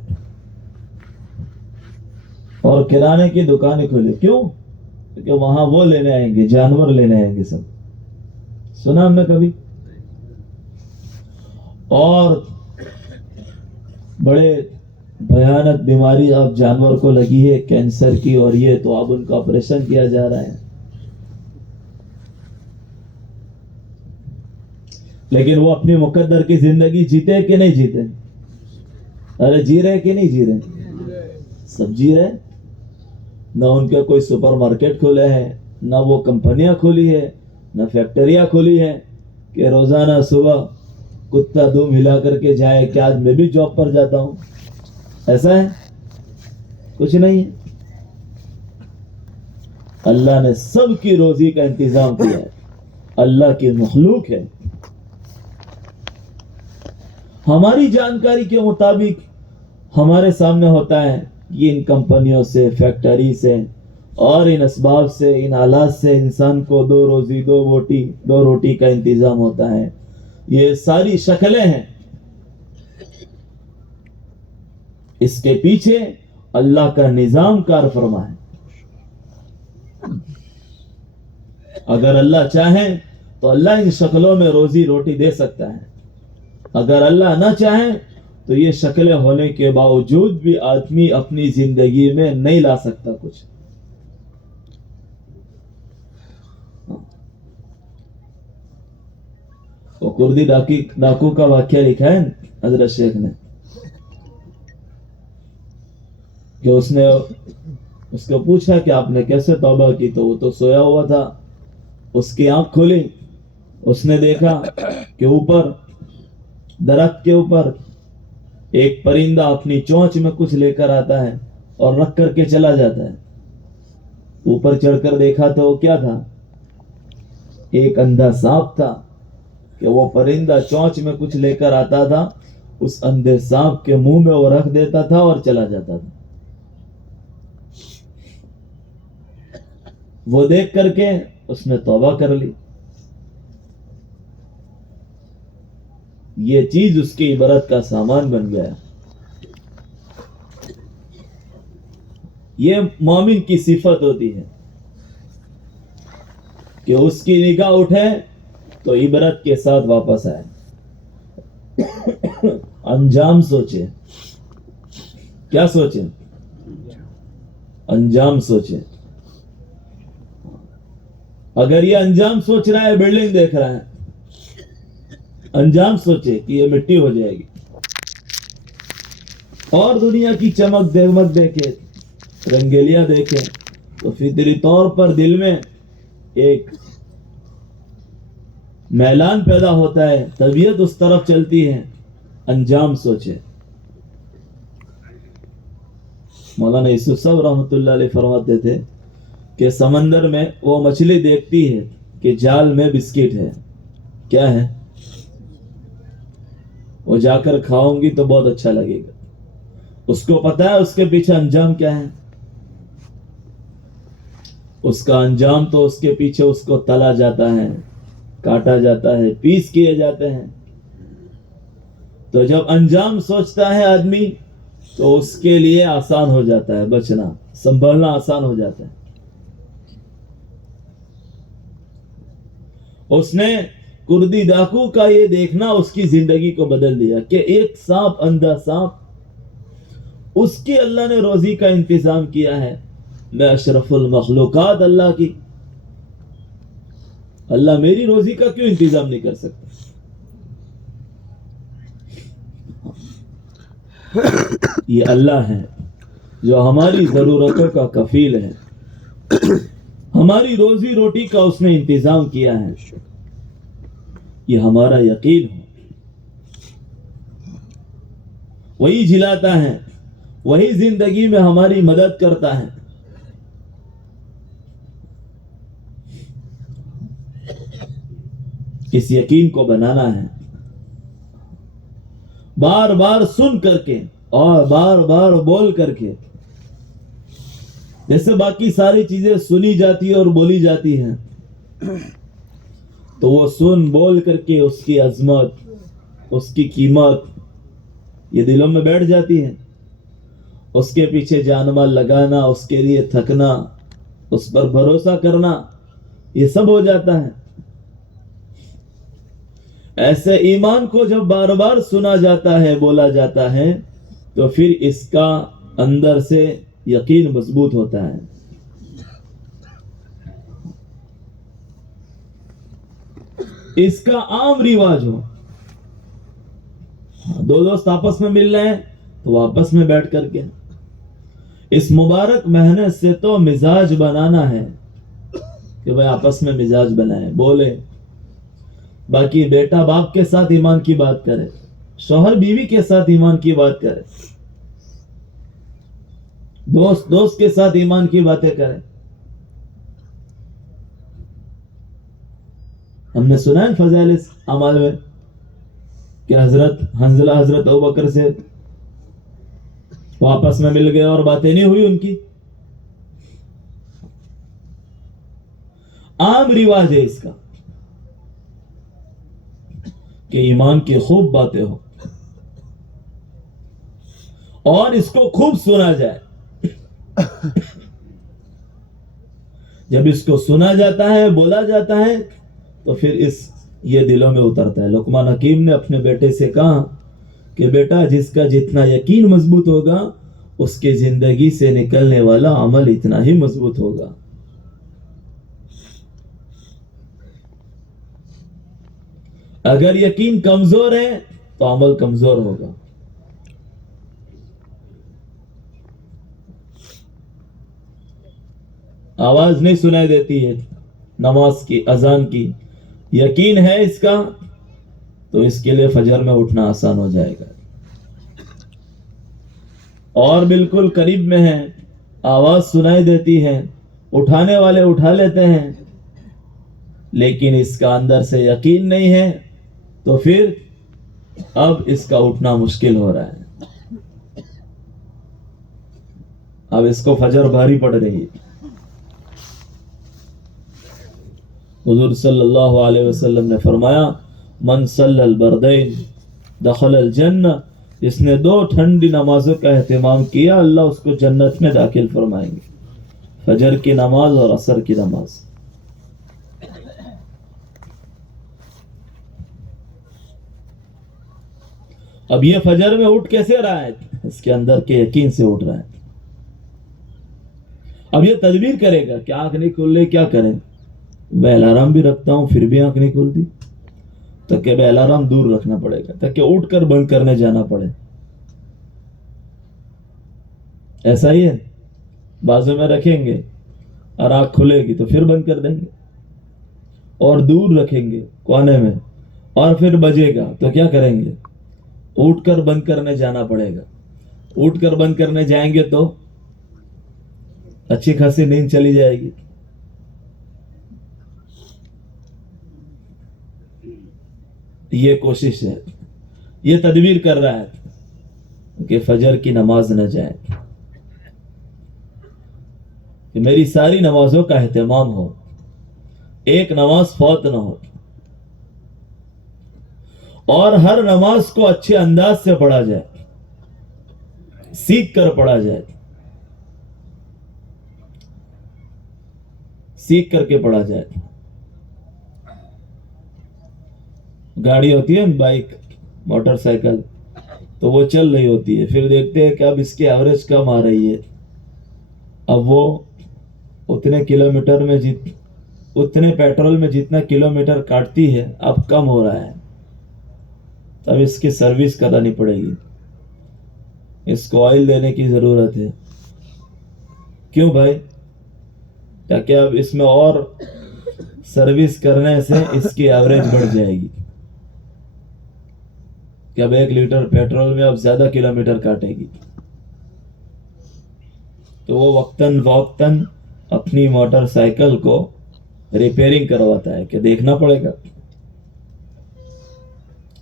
اور کرانے کی دکانیں کھلی. کیوں؟ کیونکہ وہاں وہ لینے آئیں گے، جانور لینے آئیں گے سب. سنا ہم نے کبھی؟ اور بڑے بھیانک بیماری اب جانور کو لگی ہے، کینسر کی، اور یہ تو اب ان کا آپریشن کیا جا رہا ہے. لیکن وہ اپنی مقدر کی زندگی جیتے کہ نہیں جیتے؟ ارے جی رہے کہ نہیں جی رہے؟ سب جی رہے. نہ ان کا کوئی سپر مارکیٹ کھولے ہیں، نہ وہ کمپنیاں کھولی ہے، نہ فیکٹریاں کھولی ہے کہ روزانہ صبح کتا دم ہلا کر کے جائے کہ آج میں بھی جاب پر جاتا ہوں. ایسا ہے؟ کچھ نہیں ہے. اللہ نے سب کی روزی کا انتظام کیا ہے. اللہ کی مخلوق ہے. ہماری جانکاری کے مطابق ہمارے سامنے ہوتا ہے یہ ان کمپنیوں سے، فیکٹری سے اور ان اسباب سے، ان آلات سے انسان کو دو روٹی کا انتظام ہوتا ہے. یہ ساری شکلیں ہیں. اس کے پیچھے اللہ کا نظام کار فرما ہے. اگر اللہ چاہے تو اللہ ان شکلوں میں روزی روٹی دے سکتا ہے. اگر اللہ نہ چاہے تو یہ شکلیں ہونے کے باوجود بھی آدمی اپنی زندگی میں نہیں لا سکتا کچھ. وہ کردی ڈاکو کا واقعہ لکھا ہے حضرت شیخ نے کہ اس کو پوچھا کہ آپ نے کیسے توبہ کی، تو وہ تو سویا ہوا تھا. اس کی آنکھ کھلی، اس نے دیکھا کہ اوپر درخت کے اوپر ایک پرندہ اپنی چونچ میں کچھ لے کر آتا ہے اور رکھ کر کے چلا جاتا ہے. اوپر چڑھ کر دیکھا تو وہ کیا تھا؟ ایک اندھا سانپ تھا کہ وہ پرندہ چونچ میں کچھ لے کر آتا تھا، اس اندھے سانپ کے منہ میں وہ رکھ دیتا تھا اور چلا جاتا تھا. وہ دیکھ کر کے اس نے توبہ کر لی. یہ چیز اس کی عبرت کا سامان بن گیا. یہ مومن کی صفت ہوتی ہے کہ اس کی نگاہ اٹھے تو عبرت کے ساتھ واپس آئے. انجام سوچے. کیا سوچے؟ انجام سوچے. اگر یہ انجام سوچ رہا ہے، بلڈنگ دیکھ رہا ہے، انجام سوچے کہ یہ مٹی ہو جائے گی، اور دنیا کی چمک دمک دیکھے، رنگیلیاں دیکھے، تو فطری طور پر دل میں ایک میلان پیدا ہوتا ہے، طبیعت اس طرف چلتی ہے، انجام سوچے۔ مولانا یوسف صاحب رحمۃ اللہ علیہ فرماتے تھے کہ سمندر میں وہ مچھلی دیکھتی ہے کہ جال میں بسکٹ ہے، کیا ہے؟ وہ جا کر کھاؤں گی تو بہت اچھا لگے گا، اس کو پتا ہے اس کے پیچھے انجام کیا ہے، اس کا انجام تو اس کے پیچھے اس کو تلا جاتا ہے، کاٹا جاتا ہے، پیس کیے جاتے ہیں۔ تو جب انجام سوچتا ہے آدمی تو اس کے لیے آسان ہو جاتا ہے، بچنا سنبھلنا آسان ہو جاتا ہے۔ اس نے کردی ڈاکو کا یہ دیکھنا اس کی زندگی کو بدل دیا کہ ایک سانپ، اندھا سانپ، اس کی اللہ نے روزی کا انتظام کیا ہے۔ میں اشرف المخلوقات اللہ کی، اللہ میری روزی کا کیوں انتظام نہیں کر سکتا؟ یہ اللہ ہے جو ہماری ضرورتوں کا کفیل ہے، ہماری روزی روٹی کا اس نے انتظام کیا ہے، یہ ہمارا یقین ہو۔ وہی جلاتا ہے، وہی زندگی میں ہماری مدد کرتا ہے۔ اس یقین کو بنانا ہے، بار بار سن کر کے اور بار بار بول کر کے۔ جیسے باقی ساری چیزیں سنی جاتی اور بولی جاتی ہیں، تو وہ سن بول کر کے اس کی عظمت، اس کی قیمت یہ دلوں میں بیٹھ جاتی ہے۔ اس کے پیچھے جان مال لگانا، اس کے لیے تھکنا، اس پر بھروسہ کرنا، یہ سب ہو جاتا ہے۔ ایسے ایمان کو جب بار بار سنا جاتا ہے، بولا جاتا ہے، تو پھر اس کا اندر سے یقین مضبوط ہوتا ہے۔ اس کا عام رواج ہو، دو دوست آپس میں مل رہے ہیں تو آپس میں بیٹھ کر کے اس مبارک محنت سے تو مزاج بنانا ہے کہ بھائی آپس میں مزاج بنائے، بولے۔ باقی بیٹا باپ کے ساتھ ایمان کی بات کرے، شوہر بیوی کے ساتھ ایمان کی بات کرے، دوست دوست کے ساتھ ایمان کی باتیں کرے۔ ہم نے سنا ہے فضائل اعمال میں کہ حضرت حنظلہ حضرت ابوبکر سے وہ آپس میں مل گئے اور باتیں نہیں ہوئی ان کی۔ عام رواج ہے اس کا کہ ایمان کی خوب باتیں ہو اور اس کو خوب سنا جائے۔ جب اس کو سنا جاتا ہے، بولا جاتا ہے، تو پھر یہ دلوں میں اترتا ہے۔ لقمان حکیم نے اپنے بیٹے سے کہا کہ بیٹا جس کا جتنا یقین مضبوط ہوگا اس کی زندگی سے نکلنے والا عمل اتنا ہی مضبوط ہوگا۔ اگر یقین کمزور ہے تو عمل کمزور ہوگا۔ آواز نہیں سنائی دیتی ہے نماز کی، اذان کی، یقین ہے اس کا تو اس کے لیے فجر میں اٹھنا آسان ہو جائے گا۔ اور بالکل قریب میں ہے، آواز سنائی دیتی ہے، اٹھانے والے اٹھا لیتے ہیں، لیکن اس کا اندر سے یقین نہیں ہے تو پھر اب اس کا اٹھنا مشکل ہو رہا ہے، اب اس کو فجر بھاری پڑ رہی ہے۔ حضور صلی اللہ علیہ وسلم نے فرمایا من صلی البردین دخل الجنہ، جس نے 2 ٹھنڈی نمازوں کا اہتمام کیا اللہ اس کو جنت میں داخل فرمائیں گے، فجر کی نماز اور عصر کی نماز۔ اب یہ فجر میں اٹھ کیسے رہا ہے؟ اس کے اندر کے یقین سے اٹھ رہا ہے۔ اب یہ تدبیر کرے گا کہ آنکھ نہیں کھل رہی، کیا کریں؟ میں الارم بھی رکھتا ہوں پھر بھی آنکھ نہیں کھلتی، تو کہ میں الارم دور رکھنا پڑے گا تاکہ اٹھ کر بند کرنے جانا پڑے۔ ایسا ہی ہے، بازو میں رکھیں گے اور آنکھ کھلے گی تو پھر بند کر دیں گے اور دور رکھیں گے کونے میں، اور پھر بجے گا تو کیا کریں گے؟ اٹھ کر بند کرنے جانا پڑے گا. اٹھ کر بند کرنے جائیں گے تو اچھی خاصی نیند چلی جائے گی. یہ کوشش ہے، یہ تدبیر کر رہا ہے کہ فجر کی نماز نہ جائے، کہ میری ساری نمازوں کا اہتمام ہو، ایک نماز فوت نہ ہو، اور ہر نماز کو اچھے انداز سے پڑھا جائے، سیکھ کر پڑھا جائے، سیکھ کر کے پڑھا جائے. گاڑی ہوتی ہے بائک، موٹر سائیکل، تو وہ چل رہی ہوتی ہے، پھر دیکھتے ہیں کہ اب اس کی ایوریج کم آ رہی ہے، اب وہ اتنے کلومیٹر میں اتنے پیٹرول میں جتنا کلومیٹر کاٹتی ہے اب کم ہو رہا ہے، تب اس کی سروس کرانی پڑے گی، اس کو آئل دینے کی ضرورت ہے. کیوں بھائی؟ تاکہ اب اس میں اور سروس کرنے سے اس کی ایوریج بڑھ جائے گی، کہ اب 1 لیٹر پیٹرول میں اب زیادہ کلومیٹر کاٹے گی، تو وہ وقتاً فوقتاً اپنی موٹر سائیکل کو ریپیئرنگ کرواتا ہے. کہ دیکھنا پڑے گا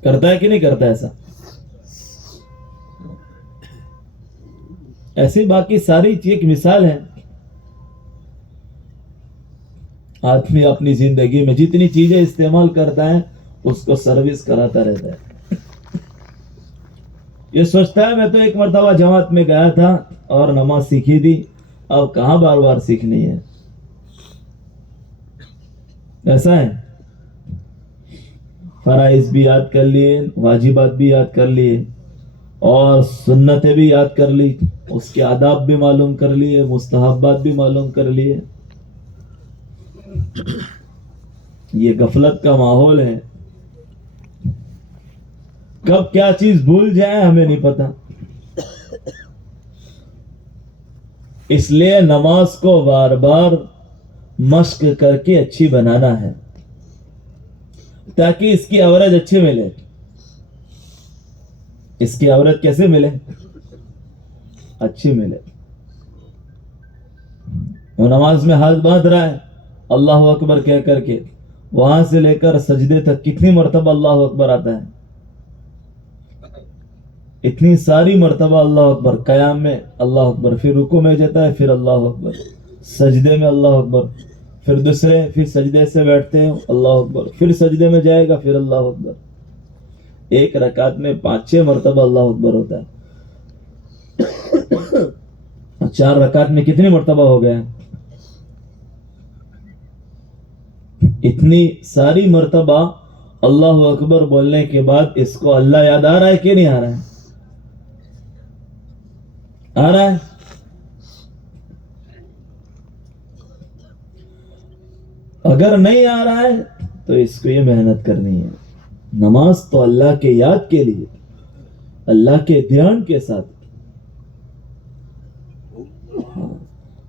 کرتا ہے کہ نہیں کرتا ایسا. ایسی باقی ساری ایک مثال ہے. آدمی اپنی زندگی میں جتنی چیزیں استعمال کرتا ہے اس کو سروس کراتا رہتا ہے. یہ سوچتا ہے میں تو ایک مرتبہ جماعت میں گیا تھا اور نماز سیکھی تھی، اب کہاں بار بار سیکھنی ہے. ایسا ہے، فرائض بھی یاد کر لیے، واجبات بھی یاد کر لیے، اور سنتیں بھی یاد کر لی، اس کے آداب بھی معلوم کر لیے، مستحبات بھی معلوم کر لیے. یہ غفلت کا ماحول ہے، کب کیا چیز بھول جائے ہمیں نہیں پتا. اس لیے نماز کو بار بار مشق کر کے اچھی بنانا ہے، تاکہ اس کی ایوریج اچھی ملے. اس کی ایوریج کیسے ملے؟ اچھی ملے. وہ نماز میں ہاتھ باندھ رہا ہے اللہ اکبر کہہ کر کے، وہاں سے لے کر سجدے تک کتنی مرتبہ اللہ اکبر آتا ہے؟ اتنی ساری مرتبہ اللہ اکبر. قیام میں اللہ اکبر، پھر رکوع میں جاتا ہے پھر اللہ اکبر، سجدے میں اللہ اکبر، پھر سجدے سے بیٹھتے ہیں اللہ اکبر، پھر سجدے میں جائے گا پھر اللہ اکبر. ایک رکعت میں 5-6 مرتبہ اللہ اکبر ہوتا ہے. 4 رکعت میں کتنی مرتبہ ہو گیا؟ اتنی ساری مرتبہ اللہ اکبر بولنے کے بعد اس کو اللہ یاد آ رہا ہے کہ نہیں آ رہا ہے؟ آ رہا ہے. اگر نہیں آ رہا ہے تو اس کو یہ محنت کرنی ہے. نماز تو اللہ کے یاد کے لیے، اللہ کے دھیان کے ساتھ،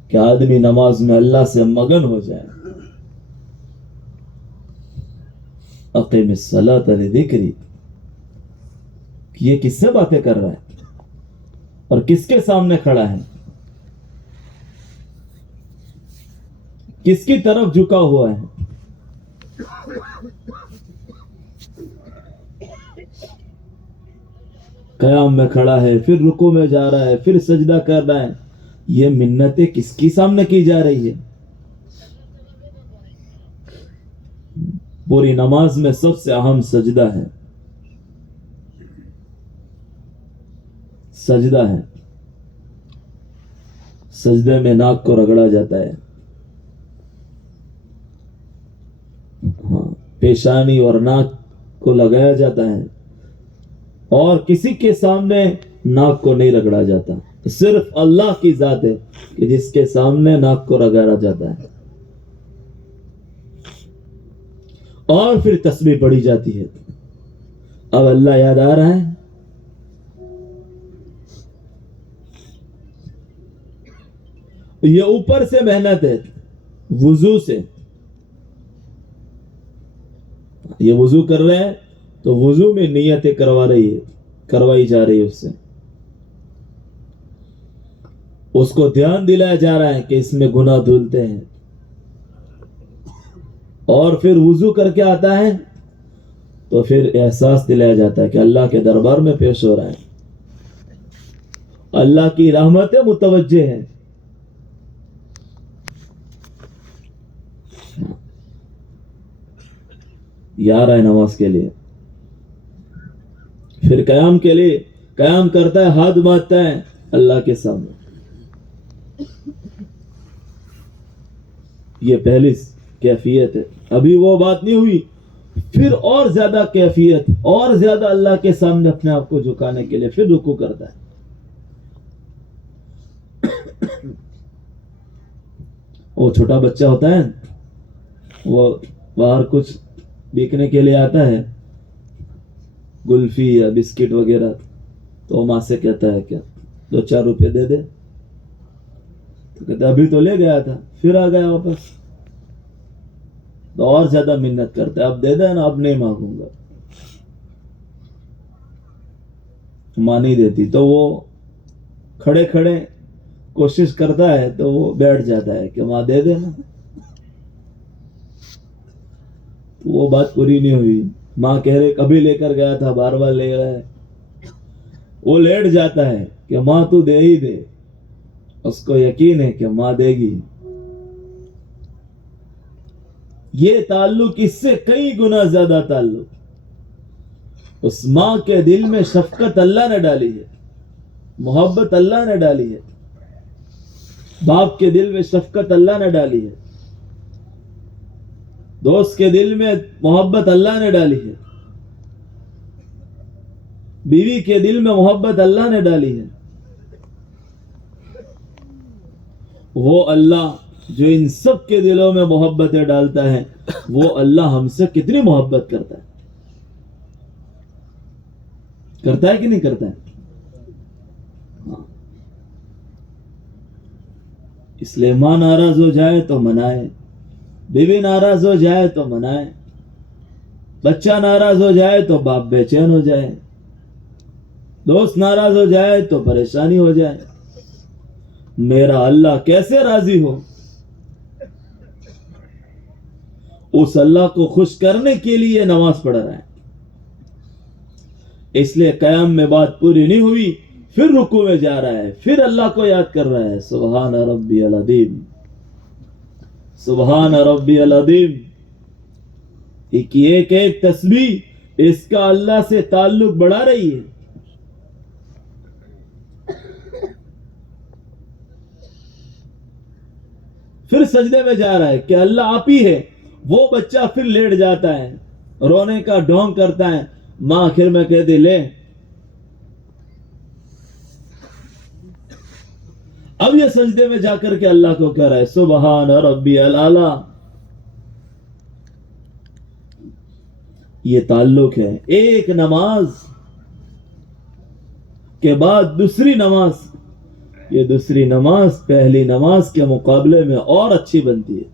کہ آدمی نماز میں اللہ سے مگن ہو جائے. اقیم الصلاۃ لذکری، یہ کس سے باتیں کر رہا ہے اور کس کے سامنے کھڑا ہے؟ کس کی طرف جھکا ہوا ہے؟ قیام میں کھڑا ہے، پھر رکوع میں جا رہا ہے، پھر سجدہ کر رہا ہے. یہ منتیں کس کی سامنے کی جا رہی ہے؟ پوری نماز میں سب سے اہم سجدہ ہے. سجدہ ہے. سجدے میں ناک کو رگڑا جاتا ہے، پیشانی اور ناک کو لگایا جاتا ہے، اور کسی کے سامنے ناک کو نہیں رگڑا جاتا. صرف اللہ کی ذات ہے کہ جس کے سامنے ناک کو رگڑا جاتا ہے. اور پھر تسبیح پڑھی جاتی ہے. اب اللہ یاد آ رہا ہے. یہ اوپر سے محنت ہے، وضو سے. یہ وضو کر رہے ہیں تو وضو میں نیتیں کروائی جا رہی ہے اس سے. اس کو دھیان دلایا جا رہا ہے کہ اس میں گناہ دھلتے ہیں. اور پھر وضو کر کے آتا ہے تو پھر احساس دلایا جاتا ہے کہ اللہ کے دربار میں پیش ہو رہا ہے, اللہ کی رحمتیں متوجہ ہیں. یہ آ رہا ہے نماز کے لیے, پھر قیام کے لیے قیام کرتا ہے, ہاتھ باندھتا ہے اللہ کے سامنے. یہ پہلی کیفیت ہے. ابھی وہ بات نہیں ہوئی, پھر اور زیادہ کیفیت, اور زیادہ اللہ کے سامنے اپنے آپ کو جھکانے کے لیے پھر رکوع کرتا ہے. وہ چھوٹا بچہ ہوتا ہے, وہ باہر کچھ بیکنے کے لیے آتا ہے, گلفی یا بسکٹ وغیرہ, تو ماں سے کہتا ہے کیا 2-4 روپے دے دے, تو کہتا ہے ابھی تو لے گیا تھا, پھر آ گیا واپس. تو اور زیادہ منت کرتا ہے, اب دے دے نا, اب نہیں مانگوں گا. ماں نہیں دیتی تو وہ کھڑے کھڑے کوشش کرتا ہے, تو وہ بیٹھ جاتا ہے کہ ماں دے دے نا. وہ بات پوری نہیں ہوئی, ماں کہہ رہے کبھی لے کر گیا تھا, بار بار لے رہا ہے. وہ لیٹ جاتا ہے کہ ماں تو دے ہی دے, اس کو یقین ہے کہ ماں دے گی. یہ تعلق اس سے کئی گنا زیادہ تعلق. اس ماں کے دل میں شفقت اللہ نے ڈالی ہے, محبت اللہ نے ڈالی ہے. باپ کے دل میں شفقت اللہ نے ڈالی ہے, دوست کے دل میں محبت اللہ نے ڈالی ہے, بیوی کے دل میں محبت اللہ نے ڈالی ہے. وہ اللہ جو ان سب کے دلوں میں محبتیں ڈالتا ہے, وہ اللہ ہم سے کتنی محبت کرتا ہے کہ نہیں کرتا ہے. اس لیے ماں ناراض ہو جائے تو منائے, بیوی ناراض ہو جائے تو منائے, بچہ ناراض ہو جائے تو باپ بے چین ہو جائے, دوست ناراض ہو جائے تو پریشانی ہو جائے. میرا اللہ کیسے راضی ہو, اس اللہ کو خوش کرنے کے لیے نماز پڑھ رہا ہے. اس لیے قیام میں بات پوری نہیں ہوئی, پھر رکوع میں جا رہا ہے, پھر اللہ کو یاد کر رہا ہے, سبحان ربی العظیم, سبحان ربی العظیم. ایک ایک تسبیح اس کا اللہ سے تعلق بڑھا رہی ہے. پھر سجدے میں جا رہا ہے کہ اللہ آپ ہی ہے. وہ بچہ پھر لیٹ جاتا ہے, رونے کا ڈھونگ کرتا ہے, ماں آخر میں کہتی لے. اب یہ سجدے میں جا کر کے اللہ کو کہہ رہا ہے سبحان ربی الاعلی. یہ تعلق ہے. ایک نماز کے بعد دوسری نماز, یہ دوسری نماز پہلی نماز کے مقابلے میں اور اچھی بنتی ہے.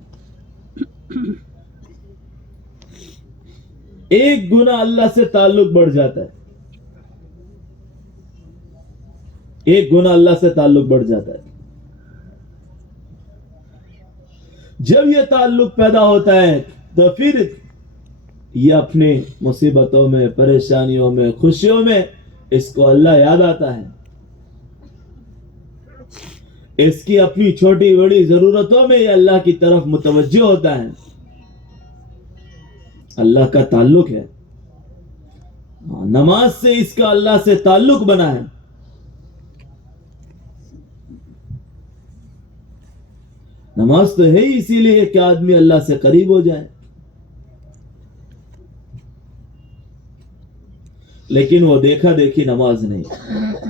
ایک گنا اللہ سے تعلق بڑھ جاتا ہے, ایک گنا اللہ سے تعلق بڑھ جاتا ہے. جب یہ تعلق پیدا ہوتا ہے تو پھر یہ اپنی مصیبتوں میں, پریشانیوں میں, خوشیوں میں اس کو اللہ یاد آتا ہے. اس کی اپنی چھوٹی بڑی ضرورتوں میں یہ اللہ کی طرف متوجہ ہوتا ہے. اللہ کا تعلق ہے. نماز سے اس کا اللہ سے تعلق بنا ہے. نماز تو ہے ہی اسی لیے کہ آدمی اللہ سے قریب ہو جائے. لیکن وہ دیکھا دیکھی نماز نہیں,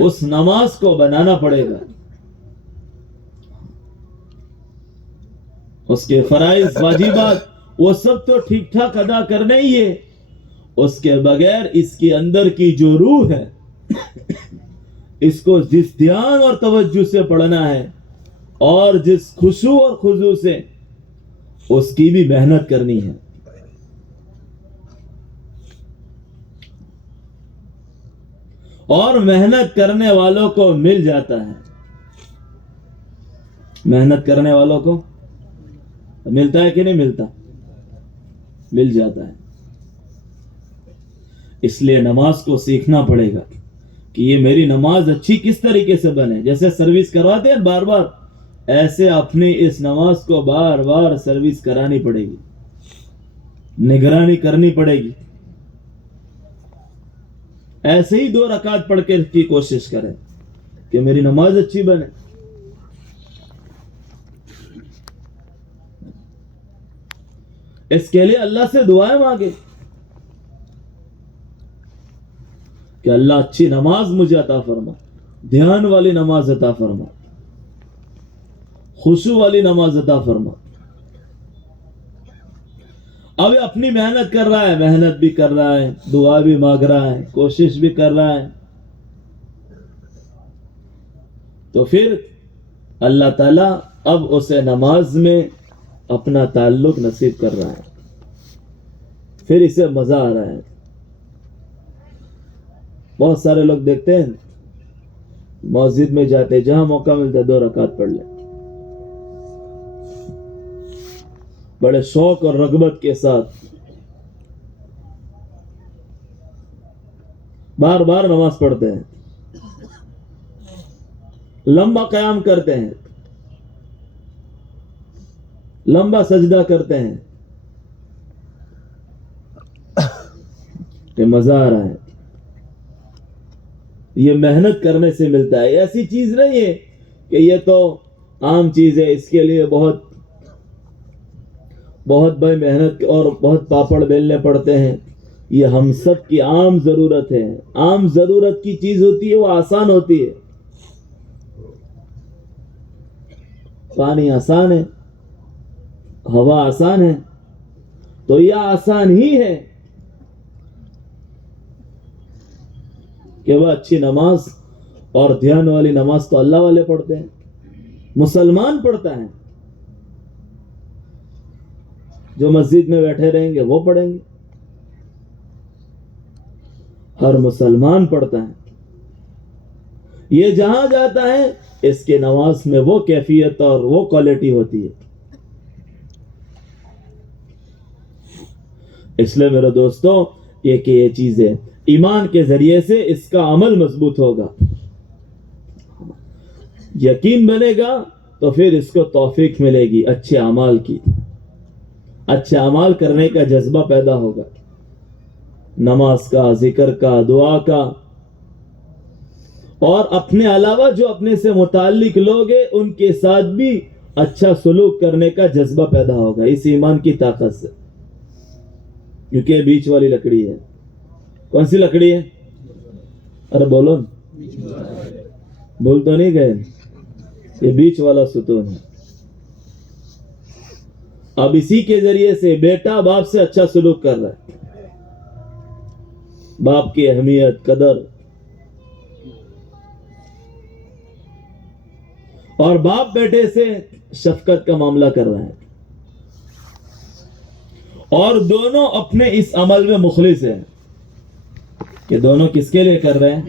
اس نماز کو بنانا پڑے گا. اس کے فرائض واجبات وہ سب تو ٹھیک ٹھاک ادا کرنے ہی ہے. اس کے بغیر اس کے اندر کی جو روح ہے اس کو جس دھیان اور توجہ سے پڑھنا ہے اور جس خشوع اور خضوع سے اس کی بھی محنت کرنی ہے. اور محنت کرنے والوں کو مل جاتا ہے. محنت کرنے والوں کو ملتا ہے کہ نہیں ملتا؟ مل جاتا ہے. اس لیے نماز کو سیکھنا پڑے گا کہ یہ میری نماز اچھی کس طریقے سے بنے. جیسے سروس کرواتے ہیں بار بار، ایسے اپنی اس نماز کو بار بار سروس کرانی پڑے گی، نگرانی کرنی پڑے گی. ایسے ہی 2 رکعت پڑھ کے کی کوشش کریں کہ میری نماز اچھی بنے. اس کے لیے اللہ سے دعائیں مانگے کہ اللہ اچھی نماز مجھے عطا فرما، دھیان والی نماز عطا فرما، خشوع والی نماز عطا فرما. اب اپنی محنت کر رہا ہے، محنت بھی کر رہا ہے، دعا بھی مانگ رہا ہے، کوشش بھی کر رہا ہے، تو پھر اللہ تعالیٰ اب اسے نماز میں اپنا تعلق نصیب کر رہا ہے. پھر اسے مزہ آ رہا ہے. بہت سارے لوگ دیکھتے ہیں مسجد میں جاتے، جہاں موقع ملتا ہے 2 رکعت پڑھ لیں، بڑے شوق اور رغبت کے ساتھ بار بار نماز پڑھتے ہیں، لمبا قیام کرتے ہیں، لمبا سجدہ کرتے ہیں کہ مزہ آ رہا ہے. یہ محنت کرنے سے ملتا ہے. ایسی چیز نہیں ہے کہ یہ تو عام چیز ہے، اس کے لیے بہت بڑی محنت اور بہت پاپڑ بیلنے پڑتے ہیں. یہ ہم سب کی عام ضرورت ہے. عام ضرورت کی چیز ہوتی ہے، وہ آسان ہوتی ہے. پانی آسان ہے، ہوا آسان ہے، تو یہ آسان ہی ہے کہ وہ اچھی نماز اور دھیان والی نماز تو اللہ والے پڑھتے ہیں، مسلمان پڑھتا ہے. جو مسجد میں بیٹھے رہیں گے وہ پڑھیں گے، ہر مسلمان پڑھتا ہے. یہ جہاں جاتا ہے اس کے نماز میں وہ کیفیت اور وہ کوالٹی ہوتی ہے. اس لیے میرے دوستو، یہ چیزیں ایمان کے ذریعے سے اس کا عمل مضبوط ہوگا، یقین بنے گا، تو پھر اس کو توفیق ملے گی اچھے اعمال کی. اچھے اعمال کرنے کا جذبہ پیدا ہوگا، نماز کا، ذکر کا، دعا کا، اور اپنے علاوہ جو اپنے سے متعلق لوگ ہیں ان کے ساتھ بھی اچھا سلوک کرنے کا جذبہ پیدا ہوگا اس ایمان کی طاقت سے. کیونکہ بیچ والی لکڑی ہے. کون سی لکڑی ہے؟ ارے بولو، بول تو نہیں گئے؟ یہ بیچ والا ستون ہے. اب اسی کے ذریعے سے بیٹا باپ سے اچھا سلوک کر رہا ہے، باپ کی اہمیت، قدر، اور باپ بیٹے سے شفقت کا معاملہ کر رہا ہے، اور دونوں اپنے اس عمل میں مخلص ہیں. کہ دونوں کس کے لیے کر رہے ہیں؟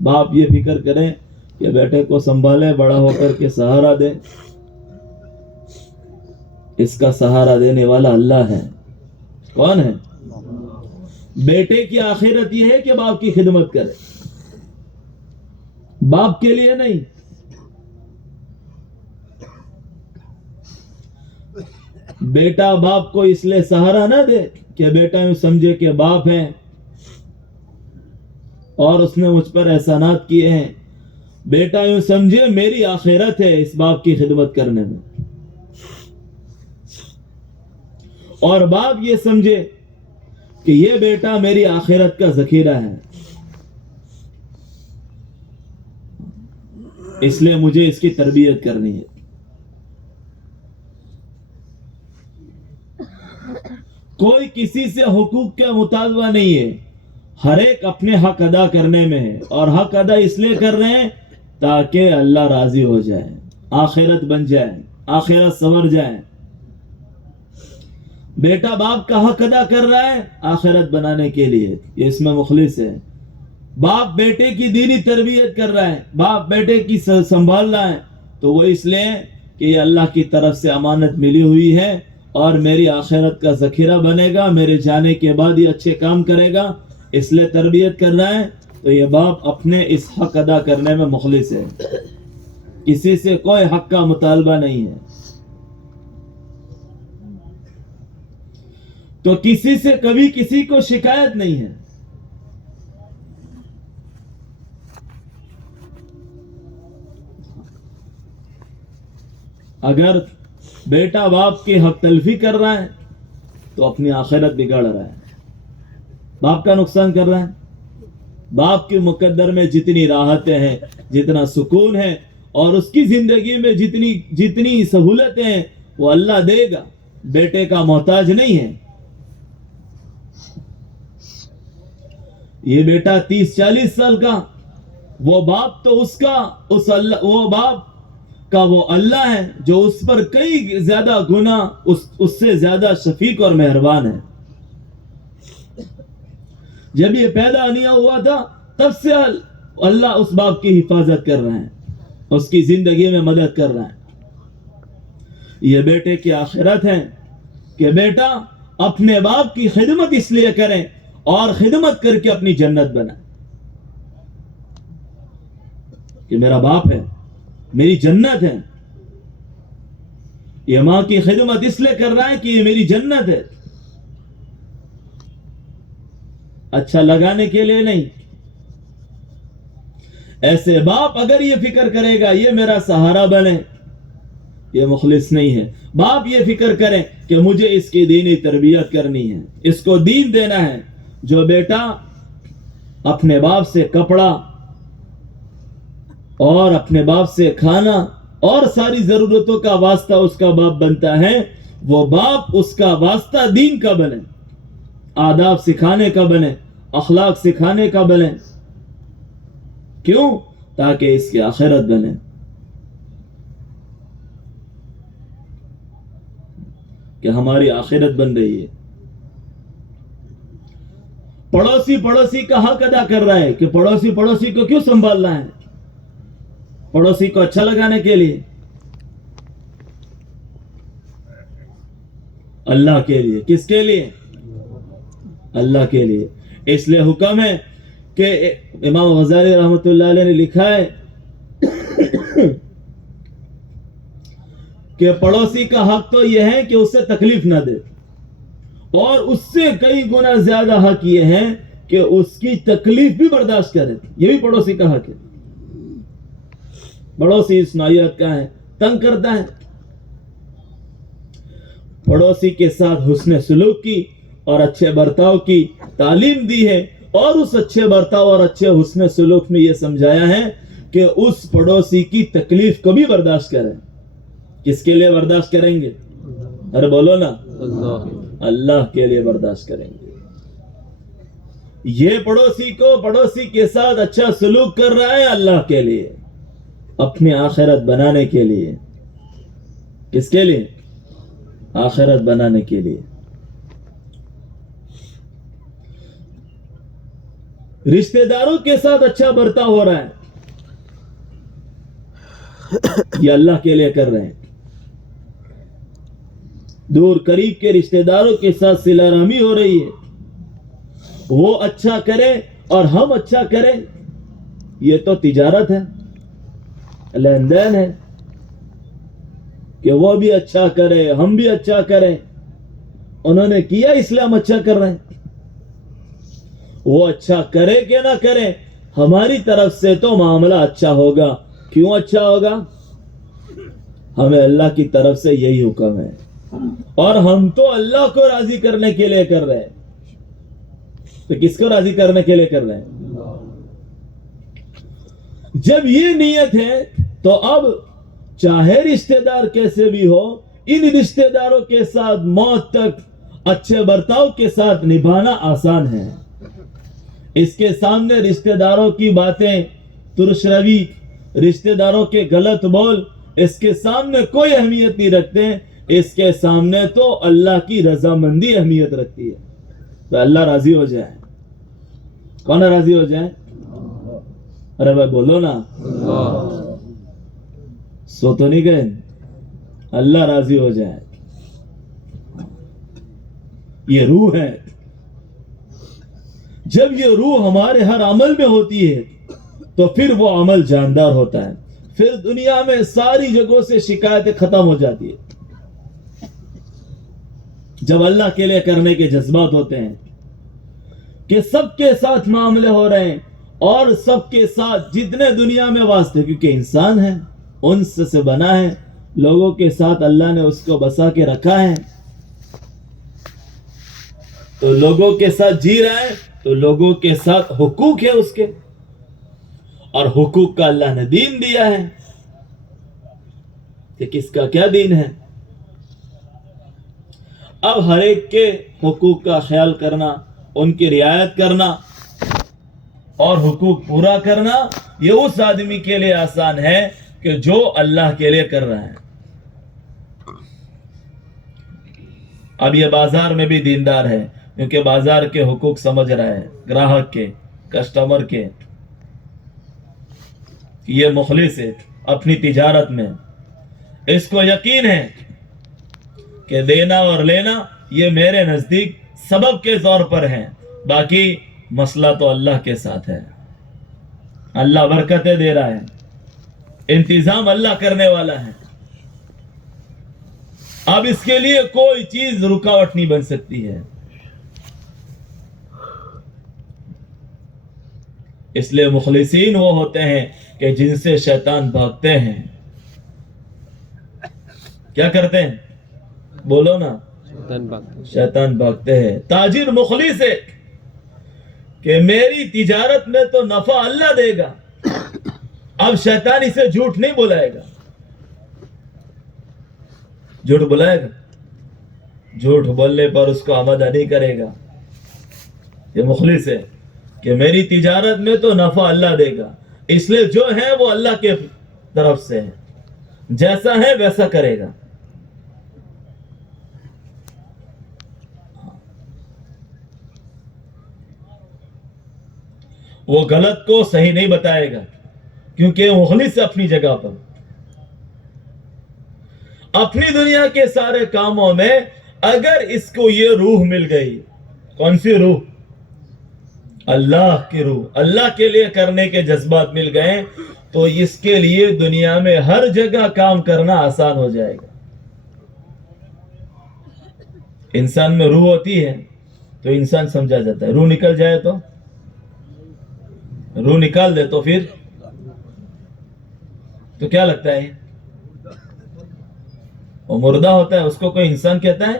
باپ یہ فکر کریں کہ بیٹے کو سنبھالے، بڑا ہو کر کے سہارا دے. اس کا سہارا دینے والا اللہ ہے. کون ہے؟ بیٹے کی آخرت یہ ہے کہ باپ کی خدمت کرے، باپ کے لیے نہیں. بیٹا باپ کو اس لیے سہارا نہ دے کہ بیٹا یوں سمجھے کہ باپ ہے اور اس نے مجھ پر احسانات کیے ہیں. بیٹا یوں سمجھے میری آخرت ہے اس باپ کی خدمت کرنے میں، اور باپ یہ سمجھے کہ یہ بیٹا میری آخرت کا ذخیرہ ہے، اس لیے مجھے اس کی تربیت کرنی ہے. کوئی کسی سے حقوق کا مطالبہ نہیں ہے، ہر ایک اپنے حق ادا کرنے میں ہے، اور حق ادا اس لیے کر رہے ہیں تاکہ اللہ راضی ہو جائے، آخرت بن جائے. آخرت سنور جائے. بیٹا باپ کا حق ادا کر رہا ہے آخرت بنانے کے لیے، یہ اس میں مخلص ہے. باپ بیٹے کی دینی تربیت کر رہا ہے، باپ بیٹے کی سنبھال رہا ہے، تو وہ اس لیے کہ یہ اللہ کی طرف سے امانت ملی ہوئی ہے اور میری آخرت کا ذخیرہ بنے گا، میرے جانے کے بعد یہ اچھے کام کرے گا، اس لیے تربیت کر رہا ہے. تو یہ باپ اپنے اس حق ادا کرنے میں مخلص ہے، کسی سے کوئی حق کا مطالبہ نہیں ہے. تو کسی سے کبھی کسی کو شکایت نہیں ہے. اگر بیٹا باپ کی حق تلفی کر رہا ہے تو اپنی آخرت بگاڑ رہا ہے، باپ کا نقصان کر رہا ہے. باپ کے مقدر میں جتنی راحتیں ہیں، جتنا سکون ہے، اور اس کی زندگی میں جتنی سہولتیں ہیں وہ اللہ دے گا، بیٹے کا محتاج نہیں ہے. یہ بیٹا 30-40 سال کا، وہ باپ تو وہ باپ کا وہ اللہ ہے جو اس پر کئی زیادہ گنا اس سے زیادہ شفیق اور مہربان ہے. جب یہ پیدا نہیں ہوا تھا تب سے اللہ اس باپ کی حفاظت کر رہے ہیں، اس کی زندگی میں مدد کر رہے ہیں. یہ بیٹے کی آخرت ہے کہ بیٹا اپنے باپ کی خدمت اس لیے کریں اور خدمت کر کے اپنی جنت بنائیں کہ میرا باپ ہے، میری جنت ہے. یہ ماں کی خدمت اس لیے کر رہا ہے کہ یہ میری جنت ہے، اچھا لگانے کے لیے نہیں. ایسے باپ اگر یہ فکر کرے گا یہ میرا سہارا بنے، یہ مخلص نہیں ہے. باپ یہ فکر کرے کہ مجھے اس کی دینی تربیت کرنی ہے، اس کو دین دینا ہے. جو بیٹا اپنے باپ سے کپڑا اور اپنے باپ سے کھانا اور ساری ضرورتوں کا واسطہ اس کا باپ بنتا ہے، وہ باپ اس کا واسطہ دین کا بنے، آداب سکھانے کا بنے، اخلاق سکھانے کا بنے. کیوں؟ تاکہ اس کی آخرت بنے. کہ ہماری آخرت بن رہی ہے. پڑوسی کا حق ادا کر رہا ہے کہ پڑوسی کو کیوں سنبھالنا ہے؟ پڑوسی کو اچھا لگانے کے لیے، اللہ کے لیے. کس کے لیے؟ اللہ کے لیے. اس لیے حکم ہے کہ امام غزالی رحمۃ اللہ علیہ نے لکھا ہے کہ پڑوسی کا حق تو یہ ہے کہ اسے تکلیف نہ دے، اور اس سے کئی گنا زیادہ حق یہ ہے کہ اس کی تکلیف بھی برداشت کرے. یہ بھی پڑوسی کا حق ہے. پڑوسی اس نوعیت کا ہے، تنگ کرتا ہے. پڑوسی کے ساتھ حسن سلوک کی اور اچھے برتاؤ کی تعلیم دی ہے، اور اس اچھے برتاؤ اور اچھے حسن سلوک میں یہ سمجھایا ہے کہ اس پڑوسی کی تکلیف کو بھی برداشت کریں. کس کے لیے برداشت کریں گے؟ ارے بولو نا، اللہ کے لیے برداشت کریں گے. یہ پڑوسی کے ساتھ اچھا سلوک کر رہا ہے اللہ کے لیے، اپنی آخرت بنانے کے لیے. کس کے لیے؟ آخرت بنانے کے لیے. رشتہ داروں کے ساتھ اچھا برتاؤ ہو رہا ہے، یہ اللہ کے لیے کر رہے ہیں. دور قریب کے رشتہ داروں کے ساتھ صلہ رحمی ہو رہی ہے، وہ اچھا کرے اور ہم اچھا کریں. یہ تو تجارت ہے، لین دین ہے کہ وہ بھی اچھا کرے ہم بھی اچھا کریں. انہوں نے کیا اس لیے ہم اچھا کر رہے ہیں. وہ اچھا کرے کہ نہ کرے، ہماری طرف سے تو معاملہ اچھا ہوگا. کیوں اچھا ہوگا؟ ہمیں اللہ کی طرف سے یہی حکم ہے، اور ہم تو اللہ کو راضی کرنے کے لیے کر رہے ہیں. تو کس کو راضی کرنے کے لیے کر رہے ہیں؟ جب یہ نیت ہے تو اب چاہے رشتہ دار کیسے بھی ہو، ان رشتہ داروں کے ساتھ موت تک اچھے برتاؤ کے ساتھ نبھانا آسان ہے. اس کے سامنے رشتہ داروں کی باتیں ترش روی، رشتہ داروں کے غلط بول اس کے سامنے کوئی اہمیت نہیں رکھتے ہیں. اس کے سامنے تو اللہ کی رضامندی اہمیت رکھتی ہے. تو اللہ راضی ہو جائے. کون راضی ہو جائے؟ ارے بھائی بولو نا. سو تو نہیں گئے؟ اللہ راضی ہو جائے. یہ روح ہے. جب یہ روح ہمارے ہر عمل میں ہوتی ہے تو پھر وہ عمل جاندار ہوتا ہے. پھر دنیا میں ساری جگہوں سے شکایتیں ختم ہو جاتی ہے. جب اللہ کے لیے کرنے کے جذبات ہوتے ہیں کہ سب کے ساتھ معاملے ہو رہے ہیں اور سب کے ساتھ جتنے دنیا میں واسطے، کیونکہ انسان ہے، انس سے بنا ہے، لوگوں کے ساتھ اللہ نے اس کو بسا کے رکھا ہے، تو لوگوں کے ساتھ جی رہا ہے، تو لوگوں کے ساتھ حقوق ہے اس کے، اور حقوق کا اللہ نے دین دیا ہے کہ کس کا کیا دین ہے. اب ہر ایک کے حقوق کا خیال کرنا، ان کی رعایت کرنا اور حقوق پورا کرنا، یہ اس آدمی کے لیے آسان ہے کہ جو اللہ کے لیے کر رہا ہے. اب یہ بازار میں بھی دیندار ہے کیونکہ بازار کے حقوق سمجھ رہا ہے، گراہک کے، کسٹمر کے. یہ مخلص ہے اپنی تجارت میں. اس کو یقین ہے کہ دینا اور لینا یہ میرے نزدیک سبب کے طور پر ہے، باقی مسئلہ تو اللہ کے ساتھ ہے. اللہ برکتیں دے رہا ہے، انتظام اللہ کرنے والا ہے. اب اس کے لیے کوئی چیز رکاوٹ نہیں بن سکتی ہے. اس لیے مخلصین وہ ہوتے ہیں کہ جن سے شیطان بھاگتے ہیں. کیا کرتے ہیں؟ بولو نا. شیطان بھاگتے ہیں. تاجر مخلص ہے کہ میری تجارت میں تو نفع اللہ دے گا، اب شیطان اسے جھوٹ نہیں بلائے گا. جھوٹ بلائے گا؟ جھوٹ بولنے پر اس کو آمدہ نہیں کرے گا. یہ مخلص ہے کہ میری تجارت میں تو نفع اللہ دے گا، اس لیے جو ہے وہ اللہ کے طرف سے ہے، جیسا ہے ویسا کرے گا. وہ غلط کو صحیح نہیں بتائے گا کیونکہ مخلص ہے اپنی جگہ پر. اپنی دنیا کے سارے کاموں میں اگر اس کو یہ روح مل گئی، کون سی روح؟ اللہ کی روح. اللہ کے لیے کرنے کے جذبات مل گئے تو اس کے لیے دنیا میں ہر جگہ کام کرنا آسان ہو جائے گا. انسان میں روح ہوتی ہے تو انسان سمجھا جاتا ہے. روح نکل جائے تو، روح نکال دے تو پھر تو کیا لگتا ہے؟ وہ مردہ ہوتا ہے. اس کو کوئی انسان کہتا ہے؟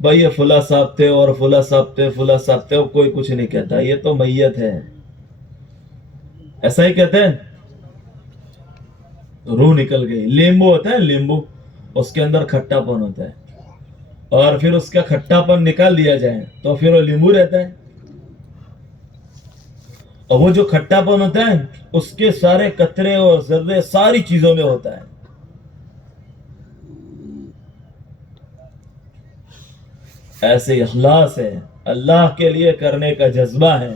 بھائی یہ فلاں صاحب تھے اور فلاں صاحب تھے، فلاں صاحب تھے، کوئی کچھ نہیں کہتا، یہ تو میت ہے. ایسا ہی کہتے ہیں. روح نکل گئی. لیمبو ہوتا ہے، لیمبو، اس کے اندر کھٹا پن ہوتا ہے، اور پھر اس کا کھٹا پن نکال دیا جائے تو پھر وہ لیمبو رہتا ہے. اور وہ جو کھٹا پن ہوتا ہے اس کے سارے قطرے اور ذرے ساری چیزوں میں ہوتا ہے. ایسے اخلاص ہے، اللہ کے لیے کرنے کا جذبہ ہے،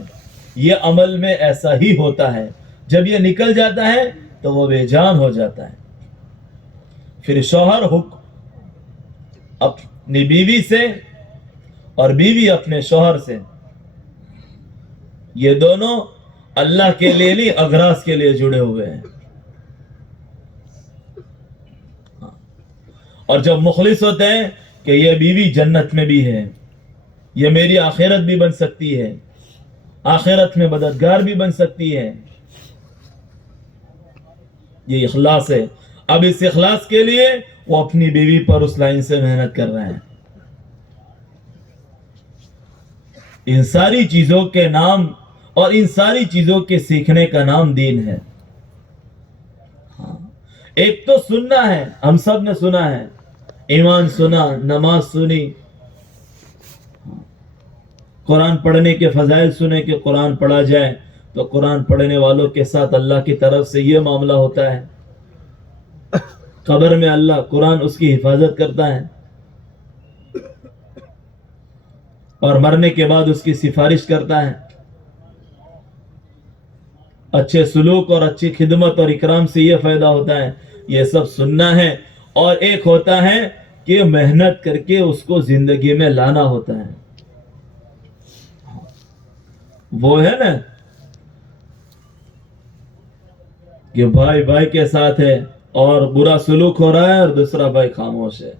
یہ عمل میں ایسا ہی ہوتا ہے. جب یہ نکل جاتا ہے تو وہ بے جان ہو جاتا ہے. پھر شوہر اپنی بیوی سے اور بیوی اپنے شوہر سے، یہ دونوں اللہ کے لیے نہیں اغراض کے لیے جڑے ہوئے ہیں. اور جب مخلص ہوتے ہیں کہ یہ بیوی جنت میں بھی ہے، یہ میری آخرت بھی بن سکتی ہے، آخرت میں مددگار بھی بن سکتی ہے، یہ اخلاص ہے. اب اس اخلاص کے لیے وہ اپنی بیوی پر اس لائن سے محنت کر رہے ہیں. ان ساری چیزوں کے نام اور ان ساری چیزوں کے سیکھنے کا نام دین ہے. ایک تو سننا ہے، ہم سب نے سنا ہے، ایمان سنا، نماز سنی، قرآن پڑھنے کے فضائل سنے کہ قرآن پڑھا جائے تو قرآن پڑھنے والوں کے ساتھ اللہ کی طرف سے یہ معاملہ ہوتا ہے. قبر میں اللہ قرآن اس کی حفاظت کرتا ہے اور مرنے کے بعد اس کی سفارش کرتا ہے. اچھے سلوک اور اچھی خدمت اور اکرام سے یہ فائدہ ہوتا ہے. یہ سب سننا ہے. اور ایک ہوتا ہے کہ محنت کر کے اس کو زندگی میں لانا ہوتا ہے. وہ ہے نا کہ بھائی بھائی کے ساتھ ہے اور برا سلوک ہو رہا ہے اور دوسرا بھائی خاموش ہے.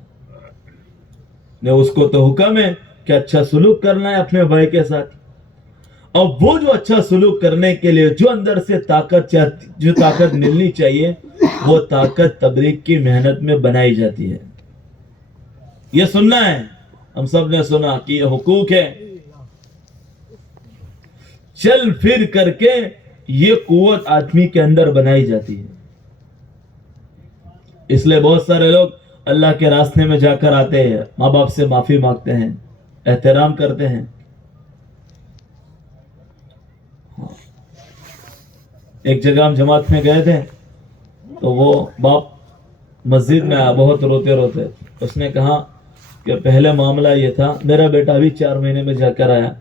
اس کو تو حکم ہے کہ اچھا سلوک کرنا ہے اپنے بھائی کے ساتھ. اب وہ جو اچھا سلوک کرنے کے لیے جو اندر سے طاقت ملنی چاہیے وہ طاقت تبلیغ کی محنت میں بنائی جاتی ہے. یہ سننا ہے. ہم سب نے سنا کہ یہ حقوق ہے. چل پھر کر کے یہ قوت آدمی کے اندر بنائی جاتی ہے. اس لیے بہت سارے لوگ اللہ کے راستے میں جا کر آتے ہیں, ماں باپ سے معافی مانگتے ہیں, احترام کرتے ہیں. ایک جگہ ہم جماعت میں گئے تھے تو وہ باپ مسجد میں آیا بہت روتے روتے. اس نے کہا کہ پہلے معاملہ یہ تھا, میرا بیٹا بھی 4 مہینے میں جا کر آیا.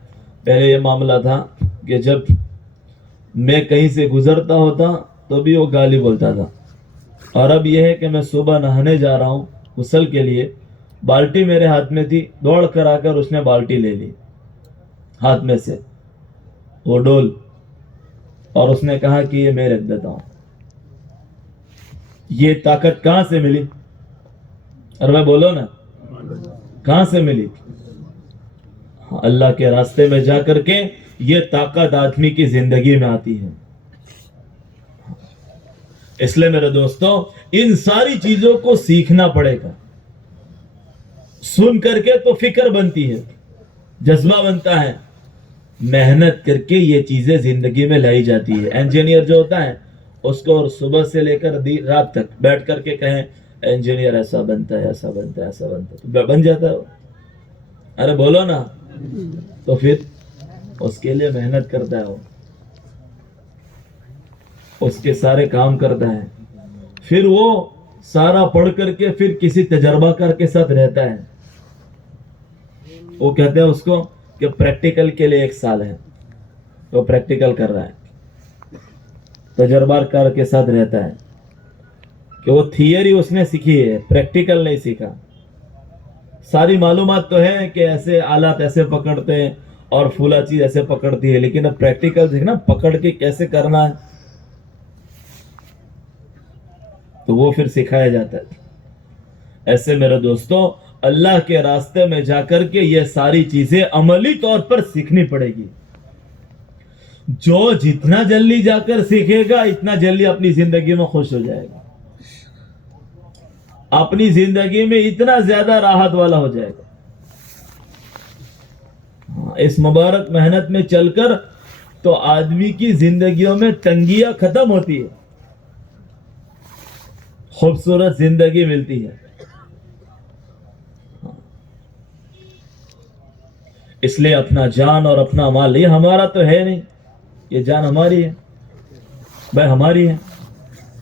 پہلے یہ معاملہ تھا کہ جب میں کہیں سے گزرتا ہوتا تو بھی وہ گالی بولتا تھا, اور اب یہ ہے کہ میں صبح نہانے جا رہا ہوں غسل کے لیے, بالٹی میرے ہاتھ میں تھی, دوڑ کر آ کر اس نے بالٹی لے لی ہاتھ میں سے وہ ڈول, اور اس نے کہا کہ یہ میں رکھ دیتا ہوں. یہ طاقت کہاں سے ملی؟ اور میں بولو نا کہاں سے ملی؟ اللہ کے راستے میں جا کر کے یہ طاقت آدمی کی زندگی میں آتی ہے. اس لیے میرے دوستوں ان ساری چیزوں کو سیکھنا پڑے گا. سن کر کے تو فکر بنتی ہے, جذبہ بنتا ہے, محنت کر کے یہ چیزیں زندگی میں لائی جاتی ہے. انجینئر جو ہوتا ہے اس کو صبح سے لے کر رات تک بیٹھ کر کے کہیں انجینئر ایسا بنتا ہے, ایسا بنتا ہے, ایسا بنتا ہے, تو بن جاتا ہے. ارے بولو نا. تو پھر اس کے لیے محنت کرتا ہے, وہ اس کے سارے کام کرتا ہے, پھر وہ سارا پڑھ کر کے پھر کسی تجربہ کار کے ساتھ رہتا ہے. وہ کہتے ہیں اس کو کہ پریکٹیکل کے لیے 1 سال ہے, وہ پریکٹیکل کر رہا ہے, تجربہ کار کے ساتھ رہتا ہے کہ وہ تھیوری اس نے سیکھی ہے, پریکٹیکل نہیں سیکھا. ساری معلومات تو ہے کہ ایسے آلات ایسے پکڑتے ہیں اور پھولا چیز ایسے پکڑتی ہے, لیکن اب پریکٹیکل سیکھنا پکڑ کے کیسے کرنا ہے تو وہ پھر سکھایا جاتا ہے. ایسے میرے دوستوں اللہ کے راستے میں جا کر کے یہ ساری چیزیں عملی طور پر سیکھنی پڑے گی. جو جتنا جلدی جا کر سیکھے گا اتنا جلدی اپنی زندگی میں خوش ہو جائے گا, اپنی زندگی میں اتنا زیادہ راحت والا ہو جائے گا. اس مبارک محنت میں چل کر تو آدمی کی زندگیوں میں تنگیاں ختم ہوتی ہے, خوبصورت زندگی ملتی ہے. اس لیے اپنا جان اور اپنا مال, یہ ہمارا تو ہے نہیں, یہ جان ہماری ہے بھائی, ہماری ہے.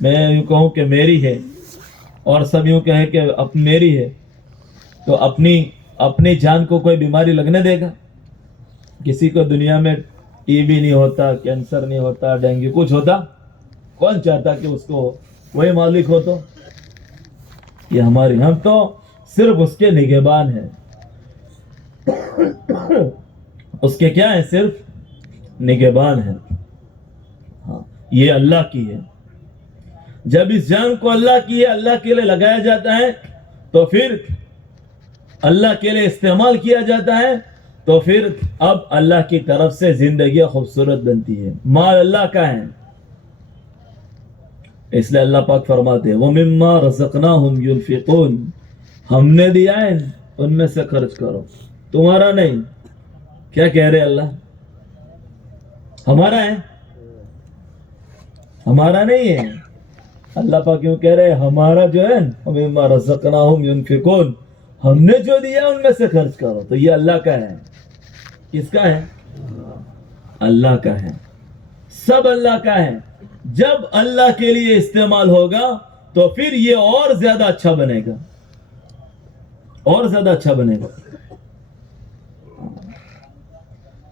میں یوں کہوں کہ میری ہے, اور سب یوں کہیں کہ میری ہے, تو اپنی جان کو کوئی بیماری لگنے دے گا؟ کسی کو دنیا میں ٹی بی نہیں ہوتا, کینسر نہیں ہوتا, ڈینگو کچھ ہوتا؟ کون چاہتا کہ اس کو وہی مالک ہو؟ تو یہ ہماری, ہم تو صرف اس کے نگہبان ہیں. اس کے کیا ہے؟ صرف نگہبان ہیں. ہاں, یہ اللہ کی ہے. جب اس جان کو اللہ کی ہے, اللہ کے لیے لگایا جاتا ہے, تو پھر اللہ کے لیے استعمال کیا جاتا ہے, تو پھر اب اللہ کی طرف سے زندگی خوبصورت بنتی ہے. مال اللہ کا ہے. اس لیے اللہ پاک فرماتے ہیں وَمِمَّا رَزَقْنَاهُمْ يُنْفِقُونَ, ہم نے دیا ہے ان میں سے خرچ کرو, تمہارا نہیں. کیا کہہ رہے اللہ؟ ہمارا ہے, ہمارا نہیں ہے. اللہ پاک کیوں کہہ رہے ہمارا جو ہے وَمِمَّا رَزَقْنَاهُمْ يُنْفِقُونَ, ہم نے جو دیا ان میں سے خرچ کرو. تو یہ اللہ کا ہے. کس کا ہے؟ اللہ کا ہے. سب اللہ کا ہے. جب اللہ کے لیے استعمال ہوگا تو پھر یہ اور زیادہ اچھا بنے گا، اور زیادہ اچھا بنے گا.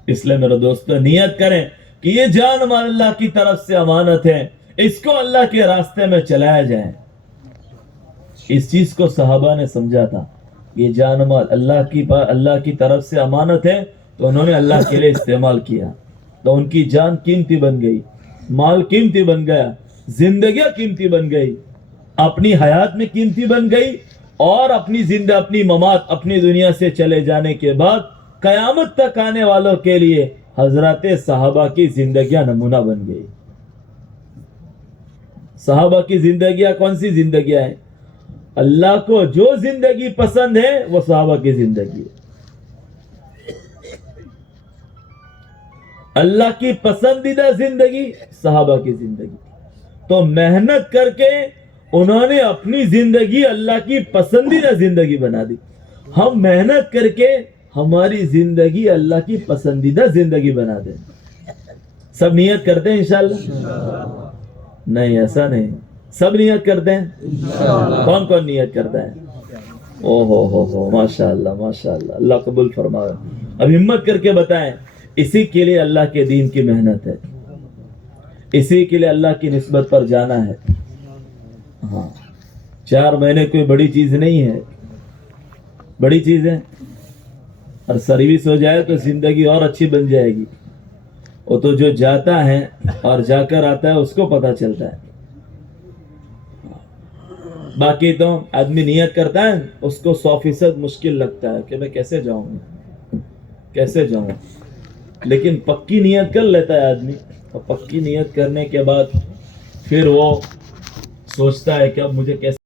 اس لیے میرے دوستو نیت کریں کہ یہ جان مال اللہ کی طرف سے امانت ہے، اس کو اللہ کے راستے میں چلایا جائے. اس چیز کو صحابہ نے سمجھا تھا، یہ جان مال اللہ کی طرف سے امانت ہے، تو انہوں نے اللہ کے لیے استعمال کیا، تو ان کی جان قیمتی بن گئی، مال قیمتی بن گیا، زندگیاں قیمتی بن گئی، اپنی حیات میں قیمتی بن گئی، اور اپنی ممات اپنی دنیا سے چلے جانے کے بعد قیامت تک آنے والوں کے لیے حضرات صحابہ کی زندگیاں نمونہ بن گئی. صحابہ کی زندگیاں کون سی زندگیاں ہیں؟ اللہ کو جو زندگی پسند ہے وہ صحابہ کی زندگی ہے. اللہ کی پسندیدہ زندگی صحابہ کی زندگی. تو محنت کر کے انہوں نے اپنی زندگی اللہ کی پسندیدہ زندگی بنا دی. ہم محنت کر کے ہماری زندگی اللہ کی پسندیدہ زندگی بنا دیں. سب نیت کرتے ہیں انشاءاللہ؟ نہیں، ایسا نہیں. سب نیت کرتے ہیں؟ کون کون نیت کرتا ہے؟ او ہو ماشاءاللہ ماشاءاللہ، اللہ قبول فرمائے. اب ہمت کر کے بتائیں. اسی کے لیے اللہ کے دین کی محنت ہے، اسی کے لیے اللہ کی نسبت پر جانا ہے. ہاں، 4 مہینے کوئی بڑی چیز نہیں ہے، بڑی چیز ہے. اور سروس ہو جائے تو زندگی اور اچھی بن جائے گی. وہ تو جو جاتا ہے اور جا کر آتا ہے اس کو پتا چلتا ہے. باقی تو آدمی نیت کرتا ہے، اس کو 100% مشکل لگتا ہے کہ میں کیسے جاؤں. لیکن پکی نیت کر لیتا ہے آدمی، اور پکی نیت کرنے کے بعد پھر وہ سوچتا ہے کہ اب مجھے کیسے